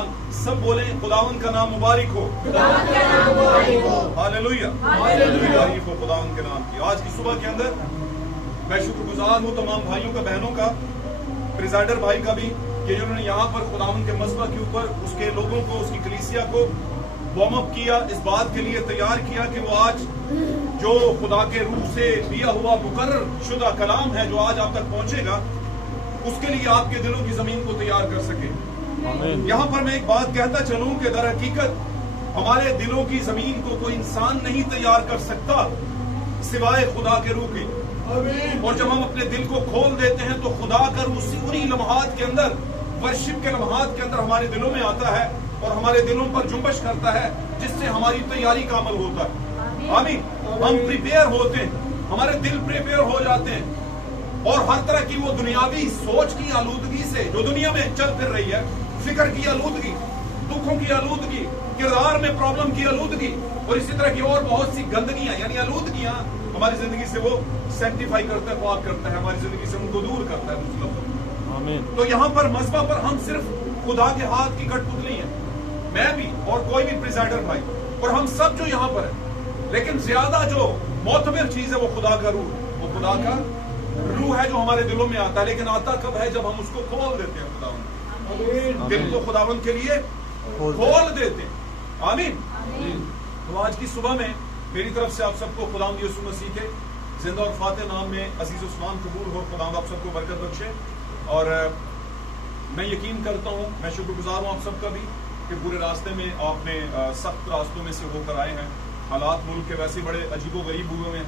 दरमियान सब बोले खुदावंद का नाम मुबारक हो, हालेलुया, तारीफ हो खुदावंद के नाम की। आज की सुबह के अंदर मैं शुक्रगुजार हूँ तमाम भाइयों का, बहनों का, प्रिजाइडर भाई का भी, कि जिन्होंने यहाँ पर खुदावंद के मसबा के ऊपर उसके लोगों को, उसकी कलीसिया को वार्म अप किया, इस बात के लिए तैयार किया कि वो आज जो खुदा के रूह से दिया हुआ मुकर्रर शुदा कलाम है जो आज आप तक पहुंचेगा, उसके लिए आपके दिलों की जमीन को तैयार कर सके। यहाँ पर मैं एक बात कहता चलूं कि दर हकीकत हमारे दिलों की जमीन को कोई इंसान नहीं तैयार कर सकता सिवाय खुदा के रूह के। और जब हम अपने दिल को खोल देते हैं तो खुदा का रूह उन्हीं लम्हात के अंदर, वर्शिप के लम्हात के अंदर हमारे दिलों में आता है और हमारे दिलों पर जुम्बश करता है, जिससे हमारी तैयारी का अमल होता है। आमीन। हम प्रिपेयर होते हैं, हमारे दिल प्रिपेयर हो जाते हैं और हर तरह की वो दुनियावी सोच की आलूदगी से जो दुनिया में चल फिर रही है, फिक्र की आलूदगी, दुखों की आलूदगी, किरदार में प्रॉब्लम की आलूदगी और इसी तरह की और बहुत सी गंदगियां यानी आलूदगियां हमारी जिंदगी से वो सैंक्टिफाई करता है, पाक करता है, हमारी जिंदगी से उनको दूर करता है। आमीन। तो यहाँ पर मसबा पर हम सिर्फ खुदा के हाथ की कठपुतली है, मैं भी और कोई भी प्रिजाइडर भाई, और हम सब जो यहाँ पर है, लेकिन ज्यादा जो मोतबर चीज है वो खुदा का रूह, वो खुदा का रूह है जो हमारे दिलों में आता है। लेकिन आता कब है? जब हम उसको खोल देते हैं, खुदावंद दिल को खुदावंद के लिए खोल देते हैं। आमीन। तो आज की सुबह में मेरी तरफ से आप सबको खुदावंद यीशु मसीह के जिंदा और फाते नाम में अजीज उस्मान कबूल हो, खुदावंद आप सबको बरकत बख्शे। और मैं यकीन करता हूँ, मैं शुक्रगुजार हूँ आप सबका भी कि पूरे रास्ते में आपने सख्त रास्तों में से होकर आए हैं। हालात मुल्क के वैसे बड़े अजीबो गरीब हुए हैं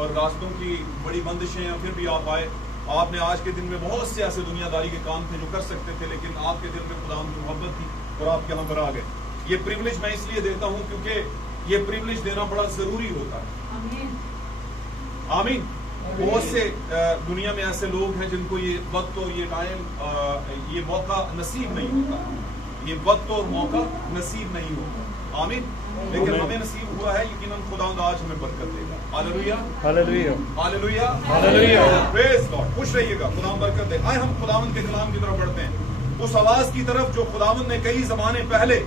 और रास्तों की बड़ी बंदिशें हैं, फिर भी आप आए। आपने आज के दिन में बहुत से ऐसे दुनियादारी के काम थे जो कर सकते थे, लेकिन आपके दिल में खुदा की मोहब्बत थी और आप यहाँ पर आ गए। ये प्रिविलेज मैं इसलिए देता हूँ क्योंकि ये प्रिविलेज देना बड़ा जरूरी होता है। आमीन। बहुत से दुनिया में ऐसे लोग हैं जिनको ये वक्त और ये टाइम, ये मौका नसीब नहीं होता, ये वक्त और मौका नसीब नहीं होता। आमीन। लेकिन हमें नसीब हुआ है, यकीनन खुदावंद आज हमें बरकत देगा। Hallelujah, hallelujah, hallelujah, hallelujah. Praise God. खुश रहिएगा, खुदावंद बरकत दे। आए हम खुदावंद के कलाम की तरफ बढ़ते हैं, उस आवाज की तरफ जो खुदावंद ने कई जमाने पहले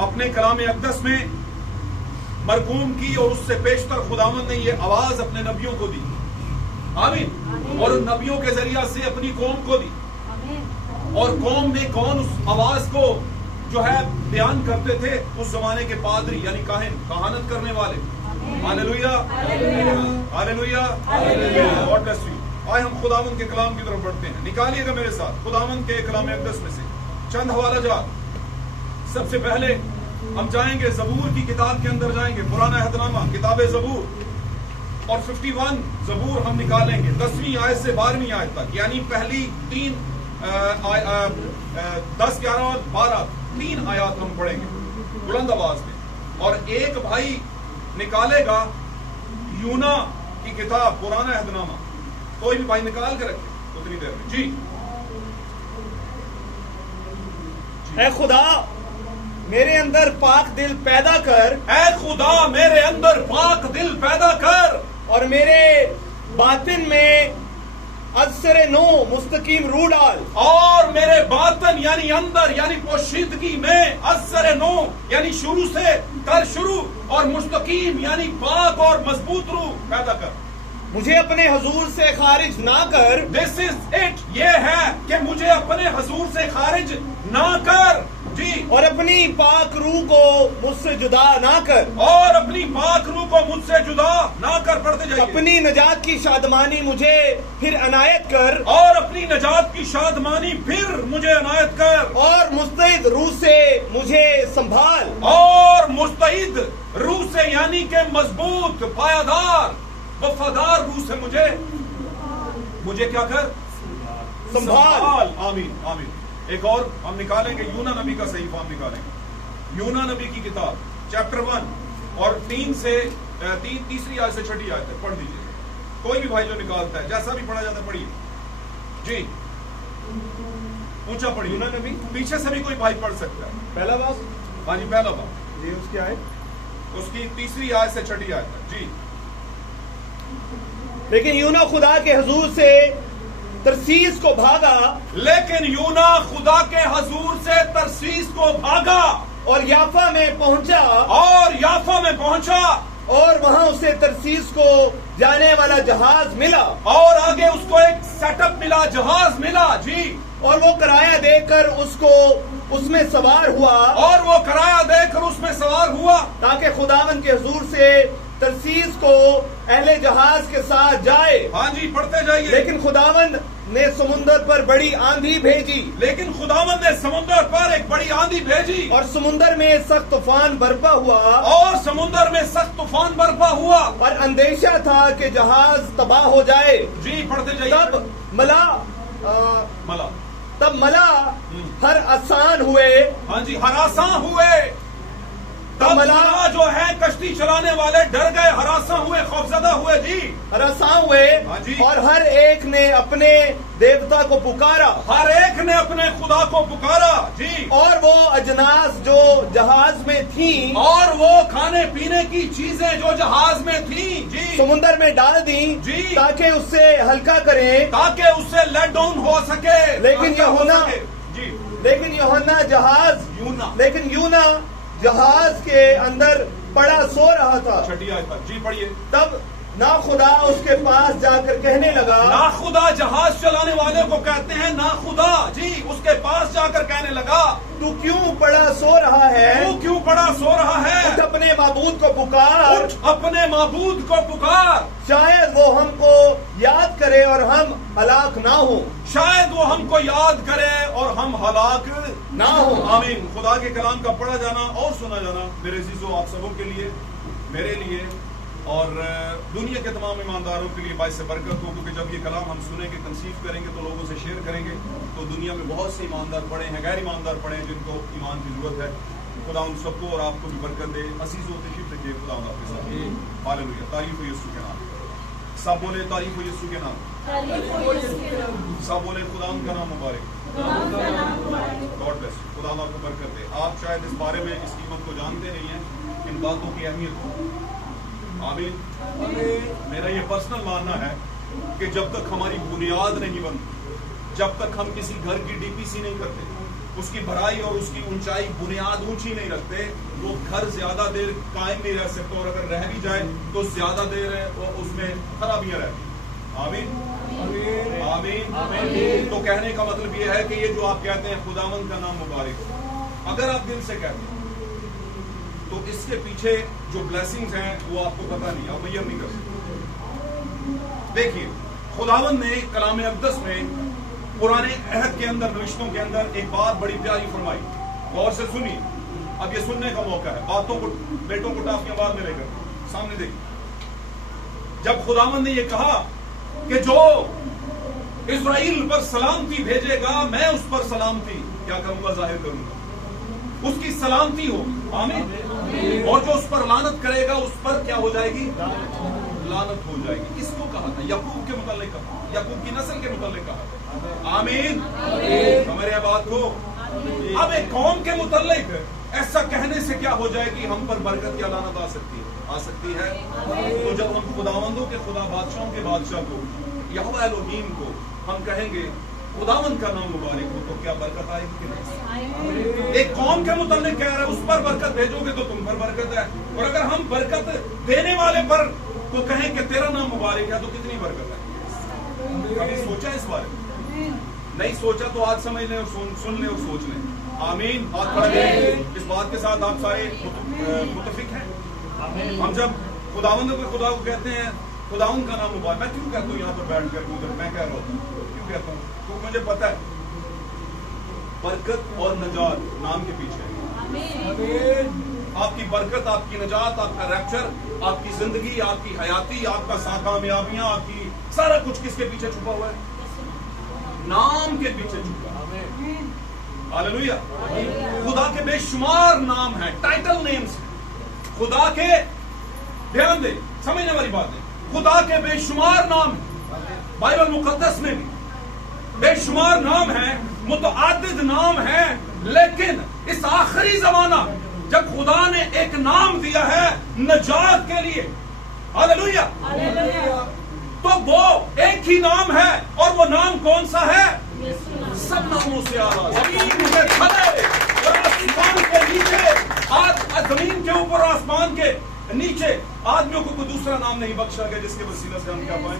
अपने कलाम अक़दस में मरकूम की और उससे पेशतर खुदावंद ने ये आवाज अपने नबियों को दी। आमीन। और उन नबियों के जरिया से अपनी कौम को दी और कौम में कौन उस आवाज को जो है बयान करते थे? उस जमाने के पादरी यानी काहिन, कहानत करने वाले। Hallelujah, hallelujah, God bless you. आए हम खुदावंद के कलाम की तरफ बढ़ते हैं। निकालिएगा मेरे साथ खुदावंद के कलाम अक़दस में से चंद हवाला जात। सबसे पहले हम जाएंगे जबूर की किताब के अंदर जाएंगे, पुराना अहदनामा किताब जबूर, और 51 जबूर हम निकालेंगे 10वीं आयत से 12वीं आयत तक, यानी पहली 10, 11 और 12 3 आयत हम पढ़ेंगे बुलंद आवाज में। और एक भाई निकालेगा यूना की किताब, पुराना अहदनामा। कोई भी भाई निकाल के रखे उतनी देर में। जी। ऐ खुदा मेरे अंदर पाक दिल पैदा कर, ऐ खुदा मेरे अंदर पाक दिल पैदा कर, और मेरे बातिन में अज़सरे नो मुस्तकीम रूह डाल। और मेरे बातन यानी अंदर यानी पोशीदगी में अज़सरे नो यानी शुरू से कर शुरू, और मुस्तकीम यानी पाक और मजबूत रूह पैदा कर। मुझे अपने हुजूर से खारिज ना कर। दिस इज इट, ये है कि मुझे अपने हुजूर से खारिज ना कर। जी। और अपनी पाक रूह को मुझसे जुदा ना कर। और अपनी पाक रूह को मुझसे जुदा ना कर। पढ़ते जाइए। अपनी नजात की शादमानी मुझे फिर अनायत कर। और अपनी नजात की शादमानी फिर मुझे अनायत कर। और मुस्तैद रूह से मुझे संभाल। और मुस्तैद रूह से यानी के मजबूत, पायादार, वफादार रूह से मुझे क्या कर? संभाल। आमीन, आमीन। एक और हम निकालेंगे यूना नबी का सहीफा, हम निकालेंगे यूना नबी की किताब चैप्टर 1 और 3 से तीसरी आयत से 6ठी आयत तक पढ़ दीजिए। कोई भी भाई जो निकालता है, जैसा भी पढ़ा जाता है पढ़िए जी, ऊंचा पढ़िए। यूना नबी पीछे से भी कोई भाई पढ़ सकता है। पहला बाब। हाँ जी, पहला बाब ये उसकी आयत, उसकी तीसरी आयत से 6ठी आयत तक। जी। लेकिन यूना खुदा के हुजूर से तरसीस को भागा, लेकिन यूना खुदा के हजूर से तरसीस को भागा और याफा में पहुंचा, और याफा में पहुंचा, और वहां उसे तरसीस को जाने वाला जहाज मिला, और आगे उसको एक सेटअप मिला, जहाज मिला जी, और वो किराया देकर उसको उसमें सवार हुआ, और वो किराया देकर उसमें सवार हुआ ताकि खुदावन के हुजूर से तरसीस को अहले जहाज के साथ जाए। हाँ जी, पढ़ते जाइए। लेकिन खुदावन ने समुंदर पर बड़ी आंधी भेजी, लेकिन खुदावंद ने समुद्र पर एक बड़ी आंधी भेजी, और समुंदर में सख्त तूफान बरपा हुआ, और समुद्र में सख्त तूफान बरपा हुआ, और अंदेशा था कि जहाज तबाह हो जाए। जी पढ़ते जाइए। तब मला मला तब मला हर आसान हुए, हाँ जी, हरासा हुए। तब मला जो है कश्ती चलाने वाले डर गए, हरासा हुए, खौफजदा हुए जी, हरासान हुए, हाँ जी। और हर एक ने अपने देवता को पुकारा, हर एक ने अपने खुदा को पुकारा जी, और वो अजनास जो जहाज में थी, और वो खाने पीने की चीजें जो जहाज में थी जी, समुंदर में डाल दी जी, ताकि उससे हल्का करें। ताकि उससे लेट डाउन हो सके। लेकिन यूहन्ना जी, लेकिन यूहन्ना जहाज यूना लेकिन यूना जहाज के अंदर पड़ा सो रहा था। छठी आयत पर जी पढ़िए। तब ना खुदा उसके पास जाकर कहने लगा, ना खुदा जहाज चलाने वाले को कहते हैं ना खुदा जी, उसके पास जाकर कहने लगा, तू क्यों पड़ा सो रहा है? तू क्यों पड़ा सो रहा है? उठ अपने माबूद को पुकार, उठ अपने माबूद को पुकार, शायद वो हमको याद करे और हम हलाक ना हो। शायद वो हमको याद करे और हम हलाक ना हो। आमीन। खुदा के कलाम का पढ़ा जाना और सुना जाना मेरे अजीजों आप सबों के लिए, मेरे लिए और दुनिया के तमाम ईमानदारों के लिए बाइस बरकत हो, क्योंकि जब ये कलाम हम सुनेंगे, कंसीव करेंगे तो लोगों से शेयर करेंगे, तो दुनिया में बहुत से ईमानदार पड़े हैं, गैर ईमानदार पड़े हैं जिनको ईमान की जरूरत है। खुदा उन सबको और आपको भी बरकत दे। असीज़ व तशरीफ रखिए खुदा आपके साथ। हालेलुया, तारीफ हो यीशु के नाम। सब बोले तारीफ हो यीशु के नाम। सब बोले खुदा उनका नाम मुबारक। God bless. खुदा आपको बरकत दे। आप शायद इस बारे में इस कीमत को जानते नहीं हैं, इन बातों की अहमियत को। आमीन। मेरा ये पर्सनल मानना है कि जब तक हमारी बुनियाद नहीं बनती, जब तक हम किसी घर की डीपीसी नहीं करते, उसकी भराई और उसकी ऊंचाई बुनियाद ऊंची नहीं रखते, वो घर ज्यादा देर कायम नहीं रह सकता, और अगर रह भी जाए तो ज्यादा देर वो उसमें खराबियां रहती। आमीन आमीन। तो कहने का मतलब ये है कि ये जो आप कहते हैं खुदावंद का नाम मुबारक, अगर आप दिल से कहते हैं तो इसके पीछे जो ब्लेसिंग्स हैं वो आपको पता नहीं, आप मुहैया नहीं कर सकते। देखिए, खुदावंद ने कलाम अक़दस में पुराने अहद के अंदर, नविश्तों के अंदर एक बात बड़ी प्यारी फरमाई। गौर से सुनिए, अब ये सुनने का मौका है। बातों को, बेटों को टाफियां बाद में लेकर सामने देखिए। जब खुदावंद ने ये कहा कि जो इस्राएल पर सलामती भेजेगा, मैं उस पर सलामती क्या करूंगा, जाहिर करूंगा, उसकी सलामती हो। आमीन। और जो उस पर लानत करेगा, उस पर क्या हो जाएगी, लानत हो जाएगी। किसको कहा था? याकूब के मुतालिक कहा, याकूब की नस्ल के मुतालिक कहा। आमीन। हमारे बात को अब एक कौम के मुतालिक ऐसा कहने से क्या हो जाएगी, हम पर बरकत या लानत आ सकती है, आ सकती है। तो जब हम खुदावंदों के खुदा, बादशाहों के बादशाह को, यहोवा एलोहीम को हम कहेंगे खुदावंद का नाम मुबारक हो, तो क्या बरकत आएगी कि नहीं? एक कौम के मुतालिक कह रहा है, उस पर बरकत भेजोगे तो तुम पर बरकत है, और अगर हम बरकत देने वाले पर को कहें कि तेरा नाम मुबारक है, तो कितनी बरकत है? कभी सोचा इस बारे में? नहीं सोचा तो आज समझ लें और सुन लें और सोच लें। आमीन। हाथ खड़ा करें। इस बात के साथ आप सारे मुतफिक हैं। हम जब खुदावंद को खुदा को कहते हैं खुदावंद का नाम मुबारक, मैं क्यों कहता हूँ यहाँ पर बैठ कर, उधर मैं कह रहा हूँ, क्यों कहता हूँ? क्योंकि मुझे पता है बरकत और नजात नाम के पीछे है। आपकी बरकत, आपकी नजात, आपका रैप्चर, आपकी जिंदगी, आपकी हयाती, आपका कामयाबियां, आपकी सारा कुछ किसके पीछे छुपा हुआ है? नाम के पीछे छुपा। हालेलुया। खुदा के बेशुमार नाम है, टाइटल नेम्स है खुदा के। ध्यान दे, समझने वाली बात है। खुदा के बेशुमार नाम है, बाइबल मुकद्दस में भी बेशुमार नाम है, मुतअद्दिद नाम है, लेकिन इस आखिरी जमाना जब खुदा ने एक नाम दिया है नजात के लिए। हालेलुया। तो वो एक ही नाम है, और वो नाम कौन सा है? सब नामों से आला, जमीन के खड़े और आसमान के नीचे, जमीन के ऊपर और आसमान के नीचे आदमियों को कोई दूसरा नाम नहीं बख्शा गया जिसके वसीला से हम क्या पाए।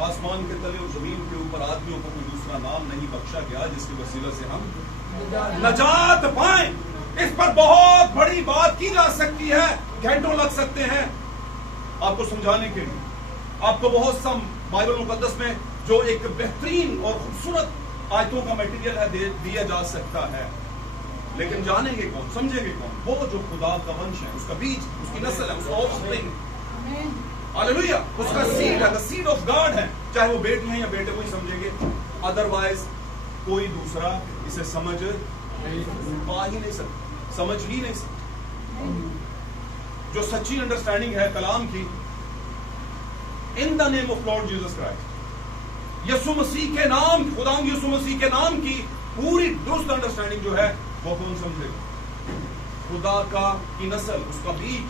आसमान के तले और जमीन के ऊपर आदमियों को कोई दूसरा नाम नहीं बख्शा गया जिसके वसीला से हम नजात पाए। इस पर बहुत बड़ी बात की जा सकती है, घंटों लग सकते हैं आपको समझाने के लिए। आपको बहुत सा बाइबल मुकद्दस में जो एक बेहतरीन और खूबसूरत आयतों का मटेरियल है दिया जा सकता है, लेकिन जानेंगे कौन, समझेंगे कौन? वो जो खुदा का वंश है, उसका बीज, उसकी नस्ल है, उसका ऑफस्प्रिंग, हालेलुया, उसका सीड है, द सीड ऑफ गॉड है। चाहे वो बेटी है या बेटे, वही समझेंगे, अदरवाइज कोई दूसरा इसे समझ पा ही नहीं सकता, समझ ही नहीं सकता। जो सच्ची अंडरस्टैंडिंग है कलाम की, in the name of lord Jesus Christ, यीशु मसीह के नाम, खुदा यीशु मसीह के नाम की पूरी दुरुस्त अंडरस्टैंडिंग जो है वो कौन समझेगा? खुदा का की नस्ल, उसका बीज,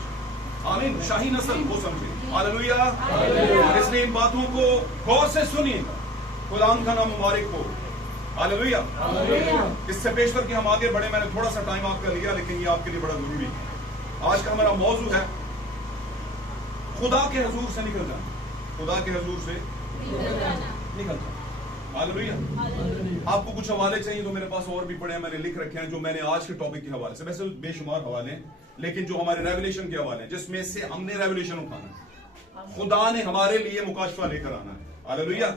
आमीन, शाही नस्ल, वो समझे। हालेलुया। इसलिए इन बातों को गौर से सुनिए, खुदा का नाम मुबारक हो। हालेलुया। इससे पेश करके हम आगे बढ़े, मैंने थोड़ा सा टाइम आपका लिया, लेकिन ये आपके लिए बड़ा जरूरी है। आज का हमारा मौजू है खुदा के हुजूर से निकल जाना, खुदा के हुजूर से निकल जाना। हालेलुया। आपको कुछ हवाले चाहिए तो मेरे पास और भी पड़े हैं, मैंने लिख रखे हैं, जो मैंने आज के टॉपिक के हवाले से, वैसे बेशुमार हवाले, लेकिन जो हमारे रेवलेशन के हवाले हैं, जिसमें से हमने रेवलेशन उठाना है, खुदा ने हमारे लिए मुकाशफा लेकर आना है। हालेलुया।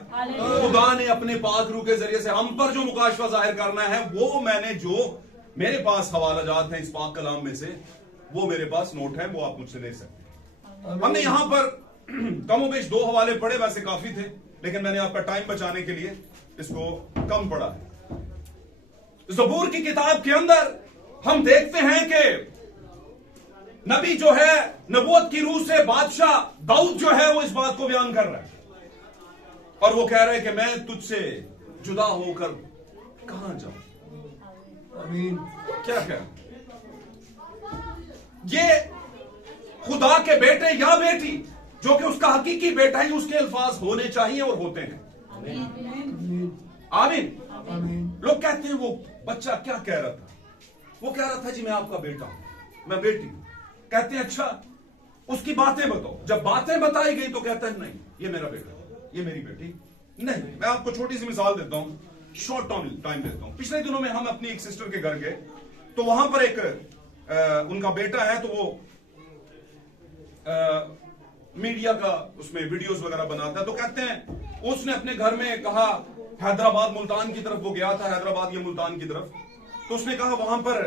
खुदा ने अपने पाक रूह के जरिए से हम पर जो मुकाशफा जाहिर करना है, वो मैंने, जो मेरे पास हवाला जात हैं इस पाक कलाम में से, वो मेरे पास नोट है, वो आप मुझसे ले सकते हैं। हमने यहां पर कमोबेश 2 हवाले पढ़े, वैसे काफी थे, लेकिन मैंने आपका टाइम बचाने के लिए इसको कम पढ़ा है। ज़बूर की किताब के अंदर हम देखते हैं कि नबी जो है, नबूवत की रूह से बादशाह दाऊद जो है, वो इस बात को बयान कर रहा है, और वो कह रहा है कि मैं तुझसे जुदा होकर कहां जाऊं। आमीन। क्या कह, ये खुदा के बेटे या बेटी जो कि उसका हकीकी बेटा ही, उसके अल्फाज होने चाहिए और होते हैं। आमीन। लोग कहते हैं वो बच्चा क्या कह रहा था, वो कह रहा था जी मैं आपका बेटा हूं, मैं बेटी हूं। कहते हैं अच्छा उसकी बातें बताओ, जब बातें बताई गई तो कहता है नहीं ये मेरा बेटा, ये मेरी बेटी नहीं। मैं आपको छोटी सी मिसाल देता हूं, शॉर्ट टाइम देता हूं। पिछले दिनों में हम अपनी एक सिस्टर के घर गए, तो वहां पर एक उनका बेटा है, तो वो मीडिया का उसमें वीडियोस वगैरह बनाता है। तो कहते हैं उसने अपने घर में कहा, हैदराबाद मुल्तान की तरफ वो गया था, हैदराबाद या मुल्तान की तरफ, तो उसने कहा वहां पर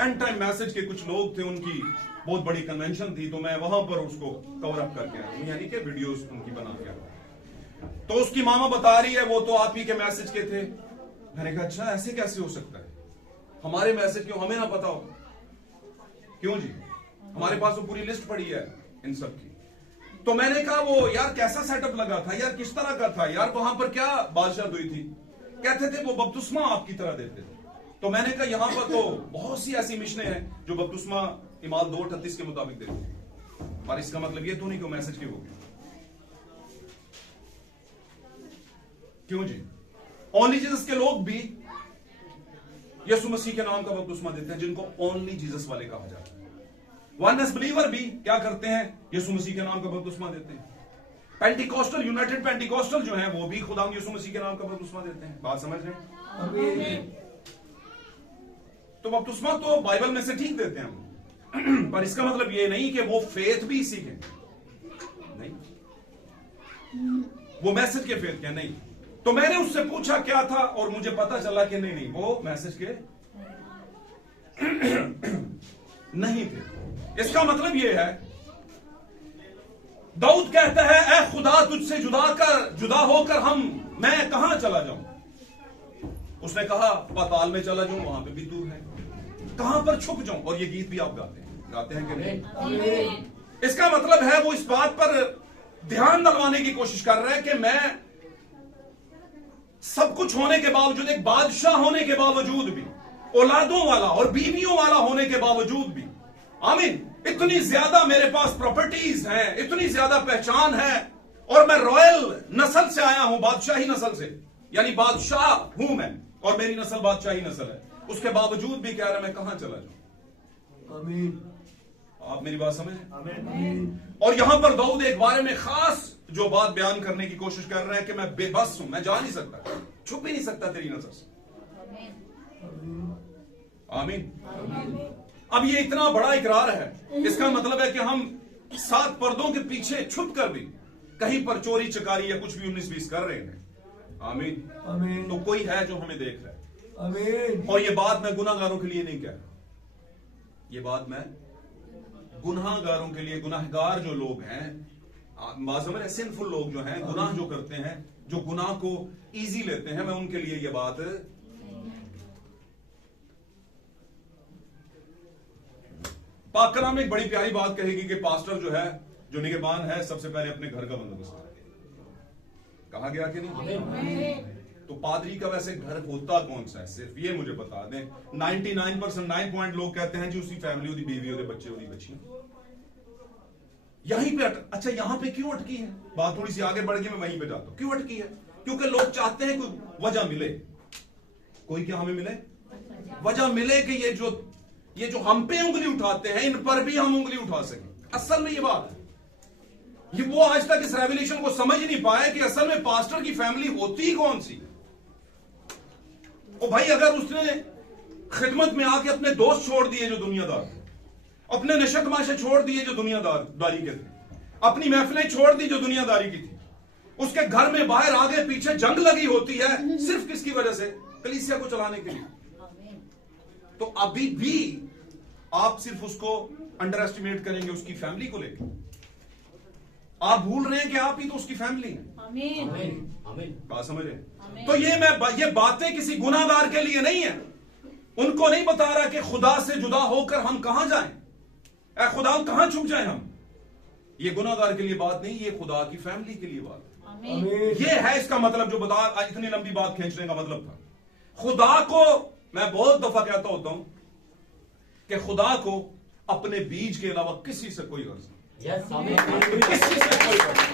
एंड टाइम मैसेज के कुछ लोग थे, उनकी बहुत बड़ी कन्वेंशन थी, तो मैं वहां पर उसको कवर अप करके आया, यानी कि वीडियोस उनकी बना के आया। तो उसकी मामा बता रही है वो तो आप ही के मैसेज के थे। मैंने कहा अच्छा ऐसे कैसे हो सकता है, हमारे मैसेज क्यों, हमें ना पता हो? क्यों जी, हमारे पास वो पूरी लिस्ट पड़ी है इन सब की। तो मैंने कहा वो यार कैसा सेटअप लगा था यार, किस तरह का था यार, वहां पर क्या बादशाह हुई थी? कहते थे वो बपतिस्मा आपकी तरह देते थे। तो मैंने कहा यहां पर तो बहुत सी ऐसी मिशनें हैं जो बपतिस्मा इमाल 2:38 के मुताबिक देते हैं, पर इसका मतलब ये तो नहीं कि मैसेज की होगी। क्यों जी, ओनली जीसस के लोग भी यीशु मसीह के नाम का बपतिस्मा देते हैं, जिनको ओनली जीसस वाले कहा जाता है। वननेस बिलीवर भी क्या करते हैं, यीशु मसीह के नाम का बपतिस्मा देते हैं। पेंटिकॉस्टल, यूनाइटेड पेंटिकॉस्टल जो है, वो भी खुदा यीशु मसीह के नाम का बपतिस्मा देते हैं। बात समझ रहे हैं? तो बपतिस्मा तो बाइबल में से ठीक देते हैं, पर इसका मतलब ये नहीं कि वो फेथ भी इसी के नहीं, वो मैसेज के फेथ के नहीं। तो मैंने उससे पूछा क्या था, और मुझे पता चला कि नहीं वो मैसेज के नहीं थे। इसका मतलब यह है, दाऊद कहता है ऐ खुदा तुझसे जुदा होकर मैं कहां चला जाऊं। उसने कहा पाताल में चला जाऊं, वहां पे भी दूर है, कहां पर छुप जाऊं। और ये गीत भी आप गाते हैं कि नहीं? इसका मतलब है वो इस बात पर ध्यान दिलवाने की कोशिश कर रहा है कि मैं सब कुछ होने के बावजूद, एक बादशाह होने के बावजूद भी, औलादों वाला और बीवियों वाला होने के बावजूद भी, आमीन, इतनी ज्यादा मेरे पास प्रॉपर्टीज हैं, इतनी ज्यादा पहचान है, और मैं रॉयल नस्ल से आया हूं, बादशाही नस्ल से, यानी बादशाह हूं मैं, और मेरी नस्ल बादशाही नस्ल है, उसके बावजूद भी कह रहा मैं कहां चला जाऊं। आमीन। आप मेरी बात समझ? आमीन। और यहां पर दाऊद एक बारे में खास जो बात बयान करने की कोशिश कर रहे हैं कि मैं बेबस हूं, मैं जा नहीं सकता, छुप ही नहीं सकता तेरी नजर से। आमीन। अब ये इतना बड़ा इकरार है, इसका मतलब है कि हम 7 पर्दों के पीछे छुप कर भी कहीं पर चोरी चकारी या कुछ भी 19-20 कर रहे हैं। आमीन। आमीन। तो कोई है जो हमें देख रहा है। आमीन। और ये बात मैं गुनाहगारों के लिए नहीं कह रहा, ये बात मैं गुनाहगारों के लिए, गुनाहगार जो लोग हैं, माजमन सिंफुल लोग जो हैं, गुनाह जो करते हैं, जो गुनाह को इजी लेते हैं, मैं उनके लिए ये बात। पाक कलाम में एक बड़ी प्यारी बात कहेगी कि पास्टर जो है, जो निगहबान है, सबसे पहले अपने घर का बंदोबस्त करे। कहा गया कि नहीं? तो पादरी का वैसे घर होता कौन सा है, सिर्फ ये मुझे बता दें। 99% 9 पॉइंट लोग कहते हैं जी उसकी फैमिली, उसकी बीवी, उसके बच्चे, उसकी बच्ची। यहीं पे अच्छा, यहां पे क्यों अटकी है बात? थोड़ी सी आगे बढ़ गई, मैं वहीं पे जाता हूं। क्यों अटकी है? क्योंकि लोग चाहते हैं कोई वजह मिले, कोई क्या हमें मिले, वजह मिले कि ये जो हम पे उंगली उठाते हैं, इन पर भी हम उंगली उठा सकें। असल में ये बात है, ये वो आज तक इस रेवल्यूशन को समझ ही नहीं पाया कि असल में पास्टर की फैमिली होती ही कौन सी। ओ भाई, अगर उसने खिदमत में आके अपने दोस्त छोड़ दिए जो दुनियादार थे, अपने नशे तमाशे छोड़ दिए जो दुनियादारी के थे, अपनी महफिलें छोड़ दी जो दुनियादारी की थी, उसके घर में बाहर आगे पीछे जंग लगी होती है, सिर्फ किसकी वजह से? कलीसिया को चलाने के लिए। तो अभी भी आप सिर्फ उसको अंडर एस्टिमेट करेंगे उसकी फैमिली को लेकर। आप भूल रहे हैं कि आप ही तो उसकी फैमिली है। आमीन। बात समझ रहे? तो ये बातें किसी गुनाहगार के लिए नहीं है। उनको नहीं बता रहा कि खुदा से जुदा होकर हम कहां जाएं, ऐ खुदा कहां छुप जाएं हम। ये गुनाहगार के लिए बात नहीं, ये खुदा की फैमिली के लिए बात। ये है इसका मतलब, जो बता इतनी लंबी बात खींचने का मतलब था। खुदा को मैं बहुत दफा कहता होता हूं कि खुदा को अपने बीज के अलावा किसी से कोई गर्ज नहीं, किसी से कोई गर्ज नहीं।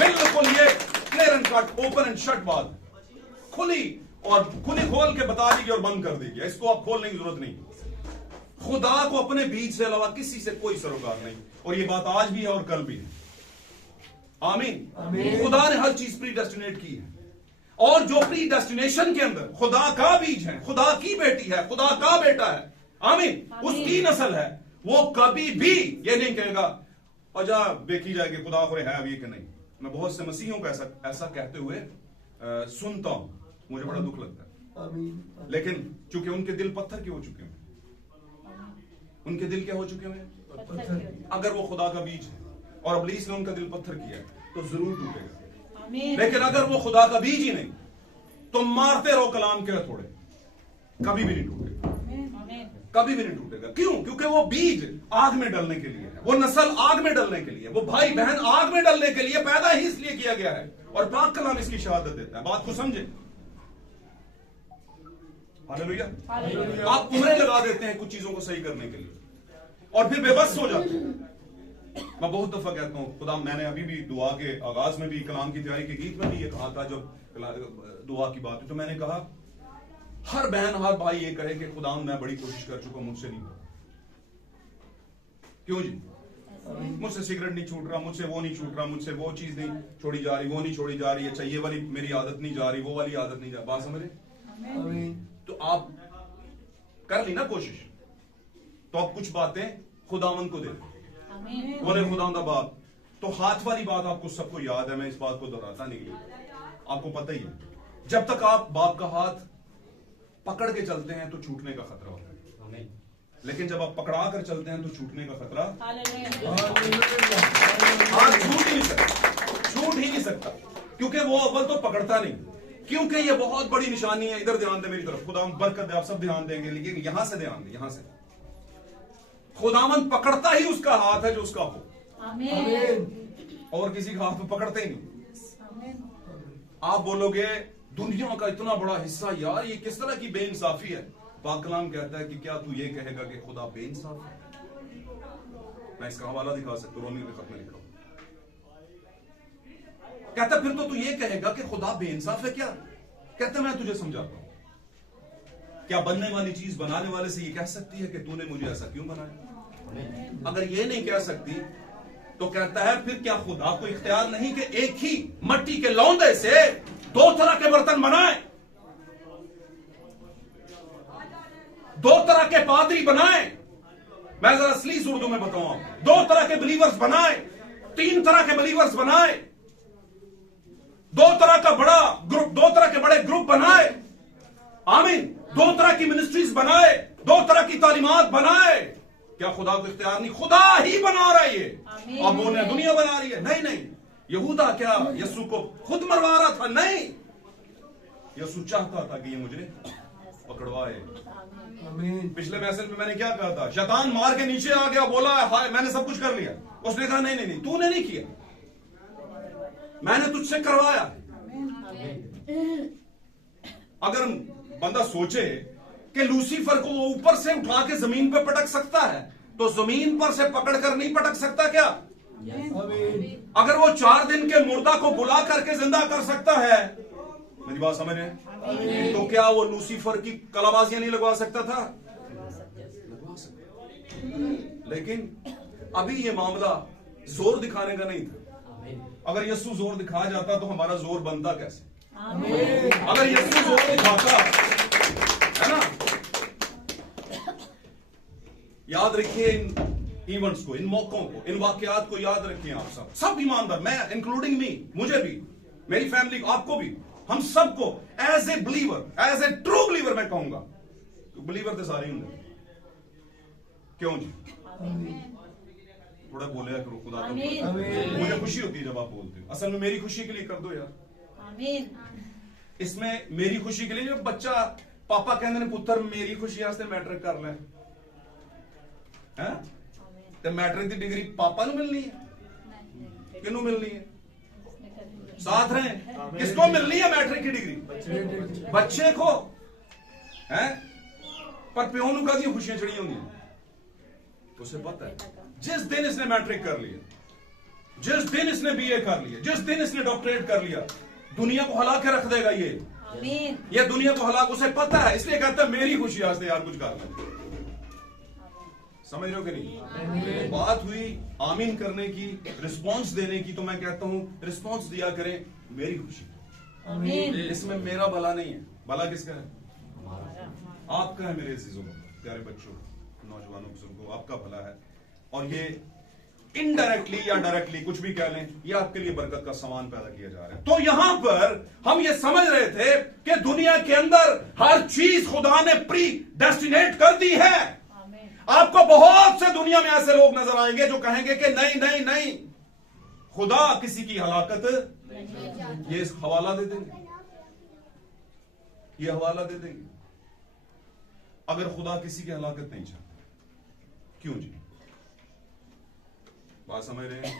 बिल्कुल ये clear and cut, open and shut बात, खुली खोल के बता दीजिए और बंद कर दीजिए, इसको आप खोलने की जरूरत नहीं। खुदा को अपने बीज से अलावा किसी से कोई सरोकार नहीं, और ये बात आज भी है और कल भी है। आमीन। खुदा ने हर चीज प्री डेस्टिनेट की है, और जो प्री डेस्टिनेशन के अंदर खुदा का बीज है, खुदा की बेटी है, खुदा का बेटा है, आमीन, उसकी नस्ल है, वो कभी भी ये नहीं कहेगा अजा देखी जाएगी खुदा को है अभी कि नहीं। मैं बहुत से मसीहों को ऐसा कहते हुए सुनता हूं, मुझे बड़ा दुख लगता है। आमीन। लेकिन चूंकि उनके दिल पत्थर के हो चुके हैं, उनके दिल क्या हो चुके हैं, अगर वो खुदा का बीज है और इब्लीस ने उनका दिल पत्थर किया तो जरूर टूटेगा। लेकिन अगर वो खुदा का बीज ही नहीं तो मारते रहो कलाम के थोड़े, कभी भी नहीं टूटेगा, कभी भी नहीं टूटेगा। क्यों? क्योंकि वो बीज आग में डलने के लिए है, वो नस्ल आग में डलने के लिए, वो भाई बहन आग में डलने के लिए पैदा ही इसलिए किया गया है, और पाक कलाम इसकी शहादत देता है। बात को समझे? हालेलुया। आप उम्रें लगा देते हैं कुछ चीजों को सही करने के लिए और फिर बेबस हो जाते हैं। मैं बहुत दफा कहता हूं खुदा, मैंने अभी भी दुआ के आगाज में भी, कलाम की तैयारी के गीत में भी ये कहा था, जब दुआ की बात हुई तो मैंने कहा हर बहन हर भाई ये कहे कि खुदा मैं बड़ी कोशिश कर चुका, मुझसे नहीं। क्यों जी? मुझसे सिगरेट नहीं छूट रहा, मुझसे वो नहीं छूट रहा, मुझसे वो चीज नहीं छोड़ी जा रही, वो नहीं छोड़ी जा रही, अच्छा ये वाली मेरी आदत नहीं जा रही, वो वाली आदत नहीं जा रही। बात समझ रहे? तो आप कर ली ना कोशिश, तो आप कुछ बातें खुदावंद को दे बोले खुदावंद बाप, तो हाथ वाली बात आपको सबको याद है, मैं इस बात को दोहराता नहीं, आपको पता ही है, जब तक आप बाप का हाथ पकड़ के चलते हैं तो छूटने का खतरा होता है, लेकिन जब आप पकड़ा कर चलते हैं तो छूटने का खतरा, हाथ छूट ही नहीं सकता, छूट ही नहीं सकता, क्योंकि वो अव्वल तो पकड़ता नहीं। क्योंकि ये बहुत बड़ी निशानी है। इधर ध्यान दे मेरी तरफ, खुदावंद बरकत दे, आप सब ध्यान देंगे, लेकिन यहां से ध्यान दे, यहां से खुदावंद पकड़ता ही उसका हाथ है जो उसका हो, और किसी का हाथ में पकड़ते ही नहीं। आप बोलोगे दुनिया का इतना बड़ा हिस्सा, यार ये किस तरह की बेइंसाफी है। पाक कलाम कहता है कि क्या तू ये कहेगा कि खुदा बेइंसाफ है? मैं इसका हवाला दिखा सकता हूं, रोमी के खत में लिखा हूं। कहता फिर तो तू ये कहेगा कि खुदा बेइंसाफ है क्या? कहता मैं तुझे समझाता हूं। क्या बनने वाली चीज बनाने वाले से ये कह सकती है कि तूने मुझे ऐसा क्यों बनाया? अगर ये नहीं कह सकती तो कहता है फिर क्या खुदा को इख्तियार नहीं कि एक ही मट्टी के लौंदे से दो तरह के बर्तन बनाए, दो तरह के पादरी बनाए? मैं जरा असली उर्दू में बताऊं आपको, दो तरह के बिलीवर्स बनाए, तीन तरह के बिलीवर्स बनाए, दो तरह का बड़ा ग्रुप, दो तरह के बड़े ग्रुप बनाए, आमीन, दो तरह की मिनिस्ट्रीज बनाए, दो तरह की तालीमात बनाए। क्या खुदा को इख्तियार नहीं? खुदा ही बना रहा है ये, अब वो दुनिया बना रही है? नहीं नहीं। यहूदा क्या यसू को खुद मरवा रहा था? नहीं, यसू चाहता था कि ये मुझे पकड़वाए। पिछले मैसेज में मैंने क्या कहा था? शैतान मार के नीचे आ गया, बोला हाय मैंने सब कुछ कर लिया। उसने कहा नहीं नहीं नहीं, तूने नहीं किया, मैंने तुझसे करवाया। अगर बंदा सोचे कि लूसीफर को वो ऊपर से उठा के जमीन पर पटक सकता है, तो जमीन पर से पकड़कर नहीं पटक सकता क्या? अगर वो 4 दिन के मुर्दा को बुला करके जिंदा कर सकता है, मेरी बात समझ रहे हैं, तो क्या वो लूसीफर की कलाबाजियां नहीं लगवा सकता था? लगवा सकता। लेकिन अभी ये मामला जोर दिखाने का नहीं था। अगर यीशु जोर दिखा जाता तो हमारा जोर बनता कैसे? अगर यीशु जोर दिखाता, है ना? याद रखिए इन इवेंट्स को, इन मौकों को, इन वाकयात को याद रखिए आप सब ईमानदार, मैं इंक्लूडिंग मी, मुझे भी, मेरी फैमिली को, आपको भी, हम सबको as a believer, as a true believer मैं कहूंगा, बिलीवर तो सारे होंगे, क्यों जी? थोड़ा बोले करो खुदा का, मुझे खुशी होती है जब आप बोलते हो। असल में मेरी खुशी के लिए कर दो यार। इसमें मेरी खुशी के लिए, जब बच्चा पापा कहते ने पुत्र मेरी खुशी वास्ते मैट्रिक कर ले, हैं? तो मैट्रिक की डिग्री पापा नु मिलनी है, किनू मिलनी है? साथ रहे, किसको मिलनी है मैट्रिक की डिग्री? बच्चे को, हैं? पर प्यो नु कदी खुशियां चढ़ी होंगी, उसे पता है जिस दिन इसने मैट्रिक कर लिया, जिस दिन इसने बीए कर लिया, जिस दिन इसने डॉक्टरेट कर लिया, दुनिया को हिला के रख देगा ये दुनिया को हिला, उसे पता है, इसलिए कहता है मेरी खुशी आज से यार कुछ कर ले। समझ रहे हो कि नहीं? बात हुई आमीन करने की, रिस्पांस देने की, तो मैं कहता हूं रिस्पांस दिया करें मेरी खुशी। इसमें मेरा भला नहीं है, भला किसका है? आपका है मेरे अजीजों, प्यारे बच्चों, नौजवानों, बुजुर्गों, आपका भला है। और ये इनडायरेक्टली या डायरेक्टली कुछ भी कह लें, ये आपके लिए बरकत का सामान पैदा किया जा रहा है। तो यहां पर हम ये समझ रहे थे कि दुनिया के अंदर हर चीज खुदा ने प्री डेस्टिनेट कर दी है। आपको बहुत से दुनिया में ऐसे लोग नजर आएंगे जो कहेंगे कि नहीं नहीं नहीं, खुदा किसी की हलाकत, ये हवाला दे देंगे, ये हवाला दे देंगे। अगर खुदा किसी की हलाकत नहीं चाहता, क्यों जी? बात समझ रहे हैं?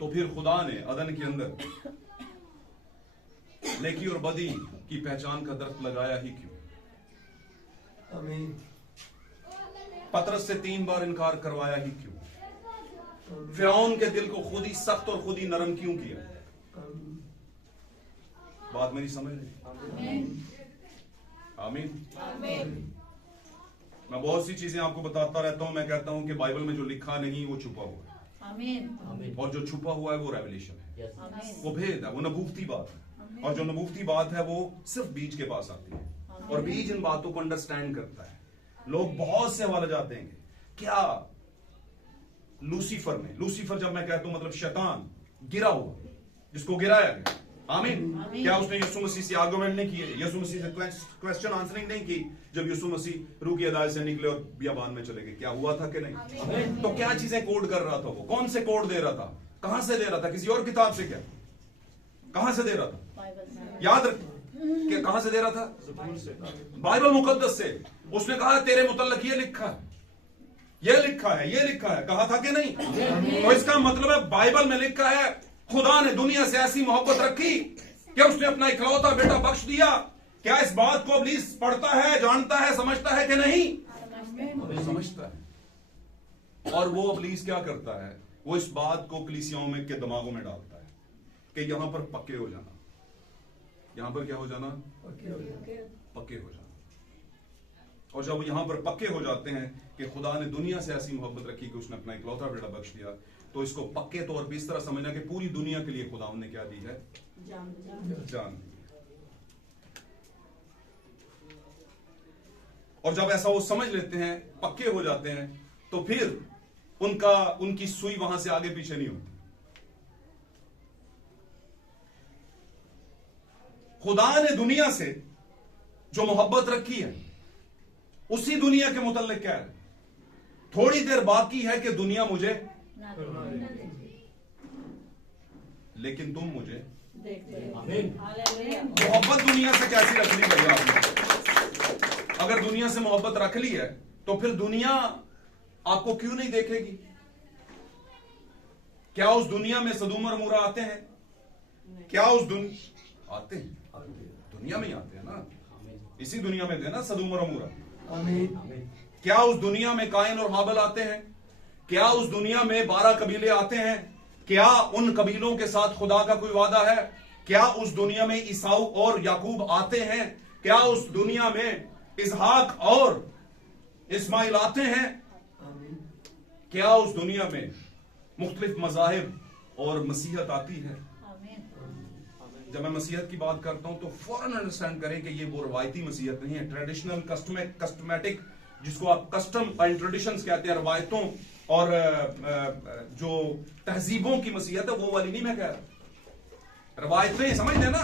तो फिर खुदा ने अदन के अंदर नेकी और बदी की पहचान का दरख्त लगाया ही क्यों? पतरस से 3 बार इनकार करवाया ही क्यों? फिरौन के दिल को खुद ही सख्त और खुद ही नरम क्यों किया? बात मेरी समझ रही? आमीन। मैं बहुत सी चीजें आपको बताता रहता हूं, मैं कहता हूं कि बाइबल में जो लिखा नहीं वो छुपा हुआ है। आमीन। और जो छुपा हुआ है वो रेवलेशन है, वो भेद है, वो नबूवती बात है। और जो नबूवती बात है वो सिर्फ बीज के पास आती है, और बीज इन बातों को अंडरस्टैंड करता है। लोग बहुत से हवाले जाते हैं, क्या लूसीफर में, लूसीफर जब मैं कहता हूं मतलब शैतान गिरा हुआ, जिसको गिराया गया, आमीन, क्या उसने यीशु मसीह से आर्गुमेंट नहीं किए, यीशु मसीह से क्वेश्चन आंसरिंग नहीं की जब यीशु मसीह रूह की अदालत से निकले और बियाबान में चले गए? क्या हुआ था कि नहीं? तो क्या चीजें कोड कर रहा था वो? कौन से कोड दे रहा था? कहां से दे रहा था? किसी और किताब से? क्या कहां से दे रहा था? याद रख कि कहां से दे रहा था? बाइबल मुकद्दस से। उसने कहा तेरे मुतल्लिक ये लिखा है, ये लिखा है, ये लिखा है, कहा था कि नहीं? तो इसका मतलब है बाइबल में लिखा है खुदा ने दुनिया से ऐसी मोहब्बत रखी कि उसने अपना इकलौता बेटा बख्श दिया क्या इस बात को इब्लीस पढ़ता है, जानता है, समझता है कि नहीं? समझता है। और वो इब्लीस क्या करता है, वो इस बात को कलीसियाओं में के दिमागों में डालता है कि यहां पर पक्के हो जाना। यहां पर क्या हो जाना? पक्के हो जाना। और जब यहां पर पक्के हो जाते हैं कि खुदा ने दुनिया से ऐसी मोहब्बत रखी कि उसने अपना इकलौता बेटा बख्श दिया, तो इसको पक्के तौर पर इस तरह समझना कि पूरी दुनिया के लिए खुदा ने क्या दी है? जान दी। और जब ऐसा वो समझ लेते हैं, पक्के हो जाते हैं, तो फिर उनकी सुई वहां से आगे पीछे नहीं होती। खुदा ने दुनिया से जो मोहब्बत रखी है, उसी दुनिया के मुतल्लिक क्या है? थोड़ी देर बाकी है कि दुनिया मुझे, लेकिन तुम मुझे। मोहब्बत दुनिया से कैसी रख ली भैया आपने? अगर दुनिया से मोहब्बत रख ली है, तो फिर दुनिया आपको क्यों नहीं देखेगी? क्या उस दुनिया में सदूम और मूरा आते हैं? क्या उस आते हैं? दुनिया में ही आते हैं ना, इसी दुनिया में थे ना सदूम और मूरा। क्या उस दुनिया में कायन और हाबिल आते हैं? क्या उस दुनिया में 12 कबीले आते हैं? क्या उन कबीलों के साथ खुदा का कोई वादा है? क्या उस दुनिया में ईसाऊ और याकूब आते हैं? क्या उस दुनिया में इसहाक और इस्माइल आते हैं? क्या उस दुनिया में मुख्तलिफ मज़ाहिब और मसीहत आती है? जब मैं मसीहत की बात करता हूं तो फौरन अंडरस्टैंड करें कि ये वो रवायती मसीहत नहीं है, ट्रेडिशनल कस्टमेटिक, जिसको आप कस्टम एंड ट्रेडिशंस कहते हैं, रवायतों और जो तहजीबों की मसीहत है, वो वाली नहीं मैं कह रहा। रवायतें समझते ना,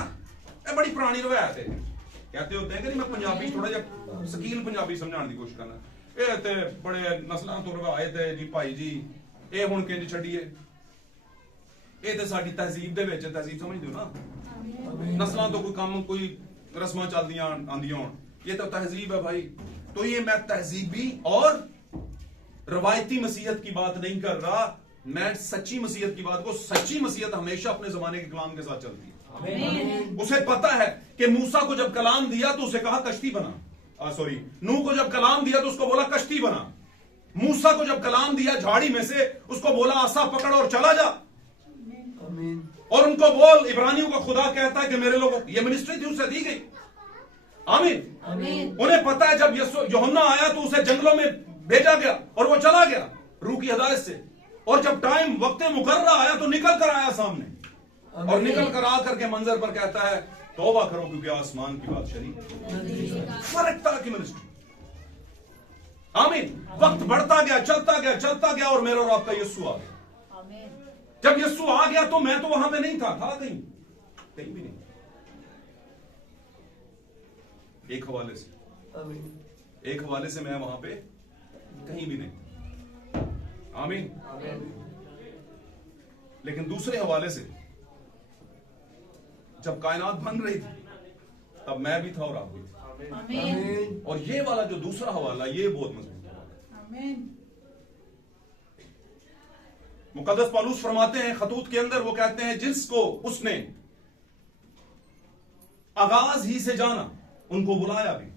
बड़ी पुरानी रवायत है, कहते होते हैं कि मैं पंजाबी थोड़ा जा शकील पंजाबी समझाने की कोशिश करना। ये ते बड़े नस्लों तो रवायत है जी भाई जी, ये हुण किंज छड्डीए, ये ते साडी तहजीब दे विच, तहजीब समझदे हो ना, नस्लों तो कोई काम कोई रस्मां चलदियां आंदियां होण, ये तो तहजीब है भाई। तो ये मैं तहजीबी और रवायती मसीहत की बात नहीं कर रहा, मैं सच्ची मसीहत की बात को। सच्ची मसीहत हमेशा अपने जमाने के कलाम के साथ चलती है। उसे पता है कि मूसा को जब कलाम दिया तो उसे कहा कश्ती बना, सॉरी नूह को जब कलाम दिया तो उसको बोला कश्ती बना। मूसा को जब कलाम दिया झाड़ी में से, उसको बोला आसा पकड़ और चला जा। और उनको बोल, इब्रानियों का खुदा कहता है कि मेरे लोगों, ये मिनिस्ट्री थी उससे दी गई। आमीन। उन्हें पता है जब यूहन्ना आया तो उसे जंगलों में भेजा गया और वो चला गया रूह की हिदायत से, और जब टाइम वक्त मुकर्रर आया तो निकल कर आया सामने, और निकल कर आकर के मंजर पर कहता है तौबा करो क्योंकि आसमान की बात शरीफ। फर्क तरह की मिनिस्ट्री। आमीन। वक्त बढ़ता गया, चलता गया, और मेरा और आपका यीशु आ गया। जब यीशु आ गया तो मैं तो वहां पे नहीं था कहीं भी नहीं। एक हवाले से मैं वहां पे कहीं भी नहीं। आमीन। लेकिन दूसरे हवाले से जब कायनात बन रही थी तब मैं भी था और आप भी थे। और ये वाला जो दूसरा हवाला, ये बहुत मजबूत है। मुकद्दस पौलुस फरमाते हैं खतूत के अंदर, वो कहते हैं जिसको उसने आगाज ही से जाना उनको बुलाया भी,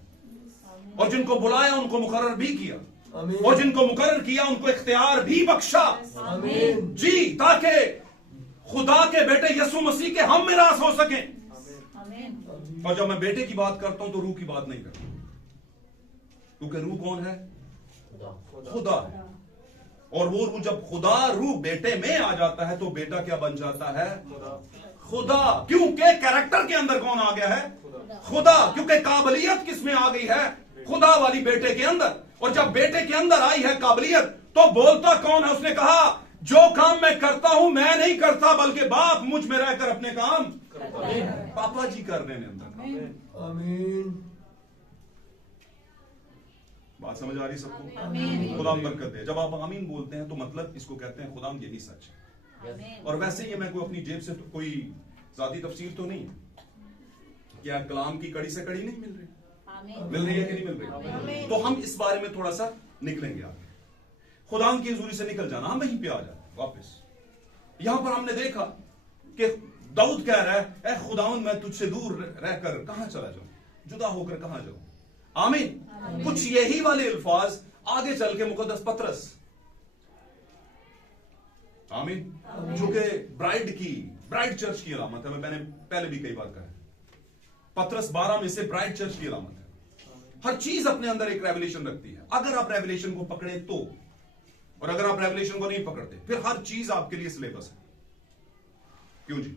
और जिनको बुलाया उनको मुकर्रर भी किया, और जिनको मुकर्रर किया उनको इख्तियार भी बख्शा जी, ताकि खुदा के बेटे यीशु मसीह के हम मिरास हो सकें। और जब मैं बेटे की बात करता हूं तो रूह की बात नहीं करता, क्योंकि रूह कौन है? खुदा है। और वो रूह, जब खुदा रूह बेटे में आ जाता है तो बेटा क्या बन जाता है? खुदा। क्योंकि कैरेक्टर के अंदर कौन आ गया है? खुदा। क्योंकि काबिलियत किसमें आ गई है? खुदा वाली बेटे के अंदर। और जब बेटे के अंदर आई है काबिलियत, तो बोलता कौन है? उसने कहा जो काम मैं करता हूं मैं नहीं करता, बल्कि बाप मुझ में रहकर अपने काम पापा जी कर रहे हैं अंदर। आमीन। बात समझ आ रही सबको? खुदा बरकत दे। जब आप आमीन बोलते हैं तो मतलब इसको कहते हैं खुदा यही सच है। और वैसे ही मैं कोई अपनी जेब से तो कोई जाती तफसीर तो नहीं है। क्या कलाम की कड़ी से कड़ी नहीं मिल रही? मिल रही है कि नहीं मिल रही? तो हम इस बारे में थोड़ा सा निकलेंगे आगे। खुदा की हजूरी से निकल जाना, हम वहीं पे आ जाते वापस। यहां पर हमने देखा कि दाऊद कह रहा है, ए खुदावंद मैं तुझसे दूर रहकर कहां चला जाऊं? जुदा होकर कहां जाऊं? आमीन। कुछ यही वाले अल्फाज आगे चल के मुकद्दस पतरस, आमीन, जो कि ब्राइड चर्च की अलामत है। मैंने पहले भी कई बार कहा है, पतरस 12 में से ब्राइड चर्च की अलामत है। हर चीज अपने अंदर एक रेवलेशन रखती है। अगर आप रेवलेशन को पकड़े तो, और अगर आप रेवलेशन को नहीं पकड़ते फिर हर चीज आपके लिए सिलेबस है। क्यों जी?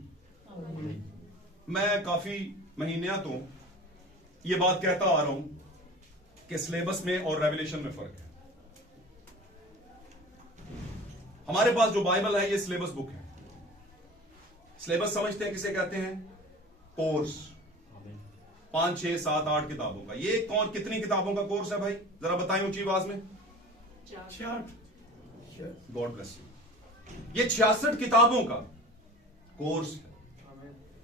मैं काफी महीनों तो ये बात कहता आ रहा हूं कि सिलेबस में और रेवलेशन में फर्क है। हमारे पास जो बाइबल है ये सिलेबस बुक है। सिलेबस समझते हैं किसे कहते हैं? कोर्स। 5, 6, 7, 8 किताबों का। ये कौन कितनी किताबों का कोर्स है भाई? जरा बताएं ऊंची आवाज में। 66। God bless you. ये 66 किताबों का कोर्स है।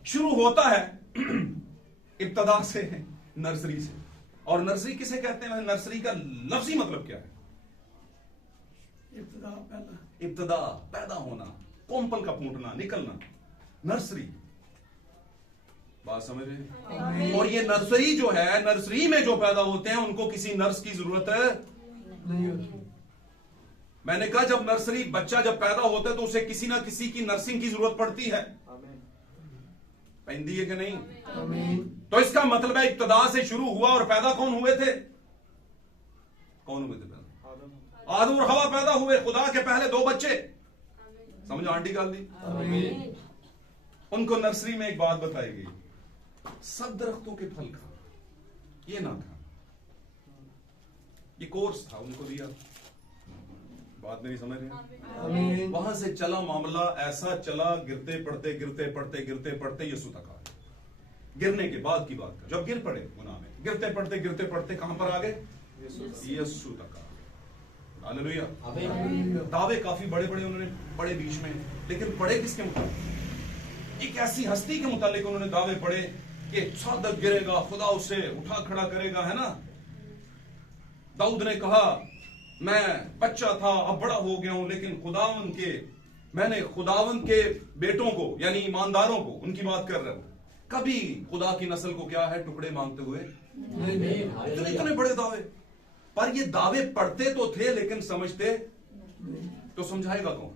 शुरू होता है इब्तदा से, नर्सरी से। और नर्सरी किसे कहते हैं? नर्सरी का लफ्जी मतलब क्या है? इब्तदा, पैदा होना, कोंपल का फूटना, निकलना, नर्सरी। बात समझ रहे हैं? और ये नर्सरी जो है, नर्सरी में जो पैदा होते हैं उनको किसी नर्स की जरूरत नहीं होती। मैंने कहा जब नर्सरी बच्चा जब पैदा होता है तो उसे किसी ना किसी की नर्सिंग की जरूरत पड़ती है। पैंदी है कि नहीं? तो इसका मतलब है इब्तदा से शुरू हुआ। और पैदा कौन हुए थे? कौन हुए थे पैदा? आदम और हवा पैदा हुए। खुदा के पहले 2 बच्चे। समझो आंटी गाल दी। उनको नर्सरी में एक बात बताई गई, सब दरख्तों के फल खा, ये ना खा। ये कोर्स था उनको दिया। बात मेरी समझ रहे? वहां से चला मामला, ऐसा चला, गिरते पड़ते यीशु तक आ गए। गिरने के बाद की बात, जब गिर पड़े गुनाह में, गिरते पड़ते कहां पर आ गए? यीशु तक आ गए। हालेलुया। दावे काफी बड़े उन्होंने पढ़े बीच में, लेकिन पढ़े किसके मुताबिक? एक ऐसी हस्ती के मुताबिक उन्होंने दावे पढ़े कि सादक गिरेगा, खुदा उसे उठा खड़ा करेगा, है ना। दाऊद ने कहा मैं बच्चा था अब बड़ा हो गया हूं, लेकिन मैंने खुदावन के बेटों को यानी ईमानदारों को, उनकी बात कर रहा हूं, कभी खुदा की नस्ल को क्या है टुकड़े मांगते हुए इतने बड़े दावे। पर ये दावे पढ़ते तो थे लेकिन समझते तो समझाएगा कौन?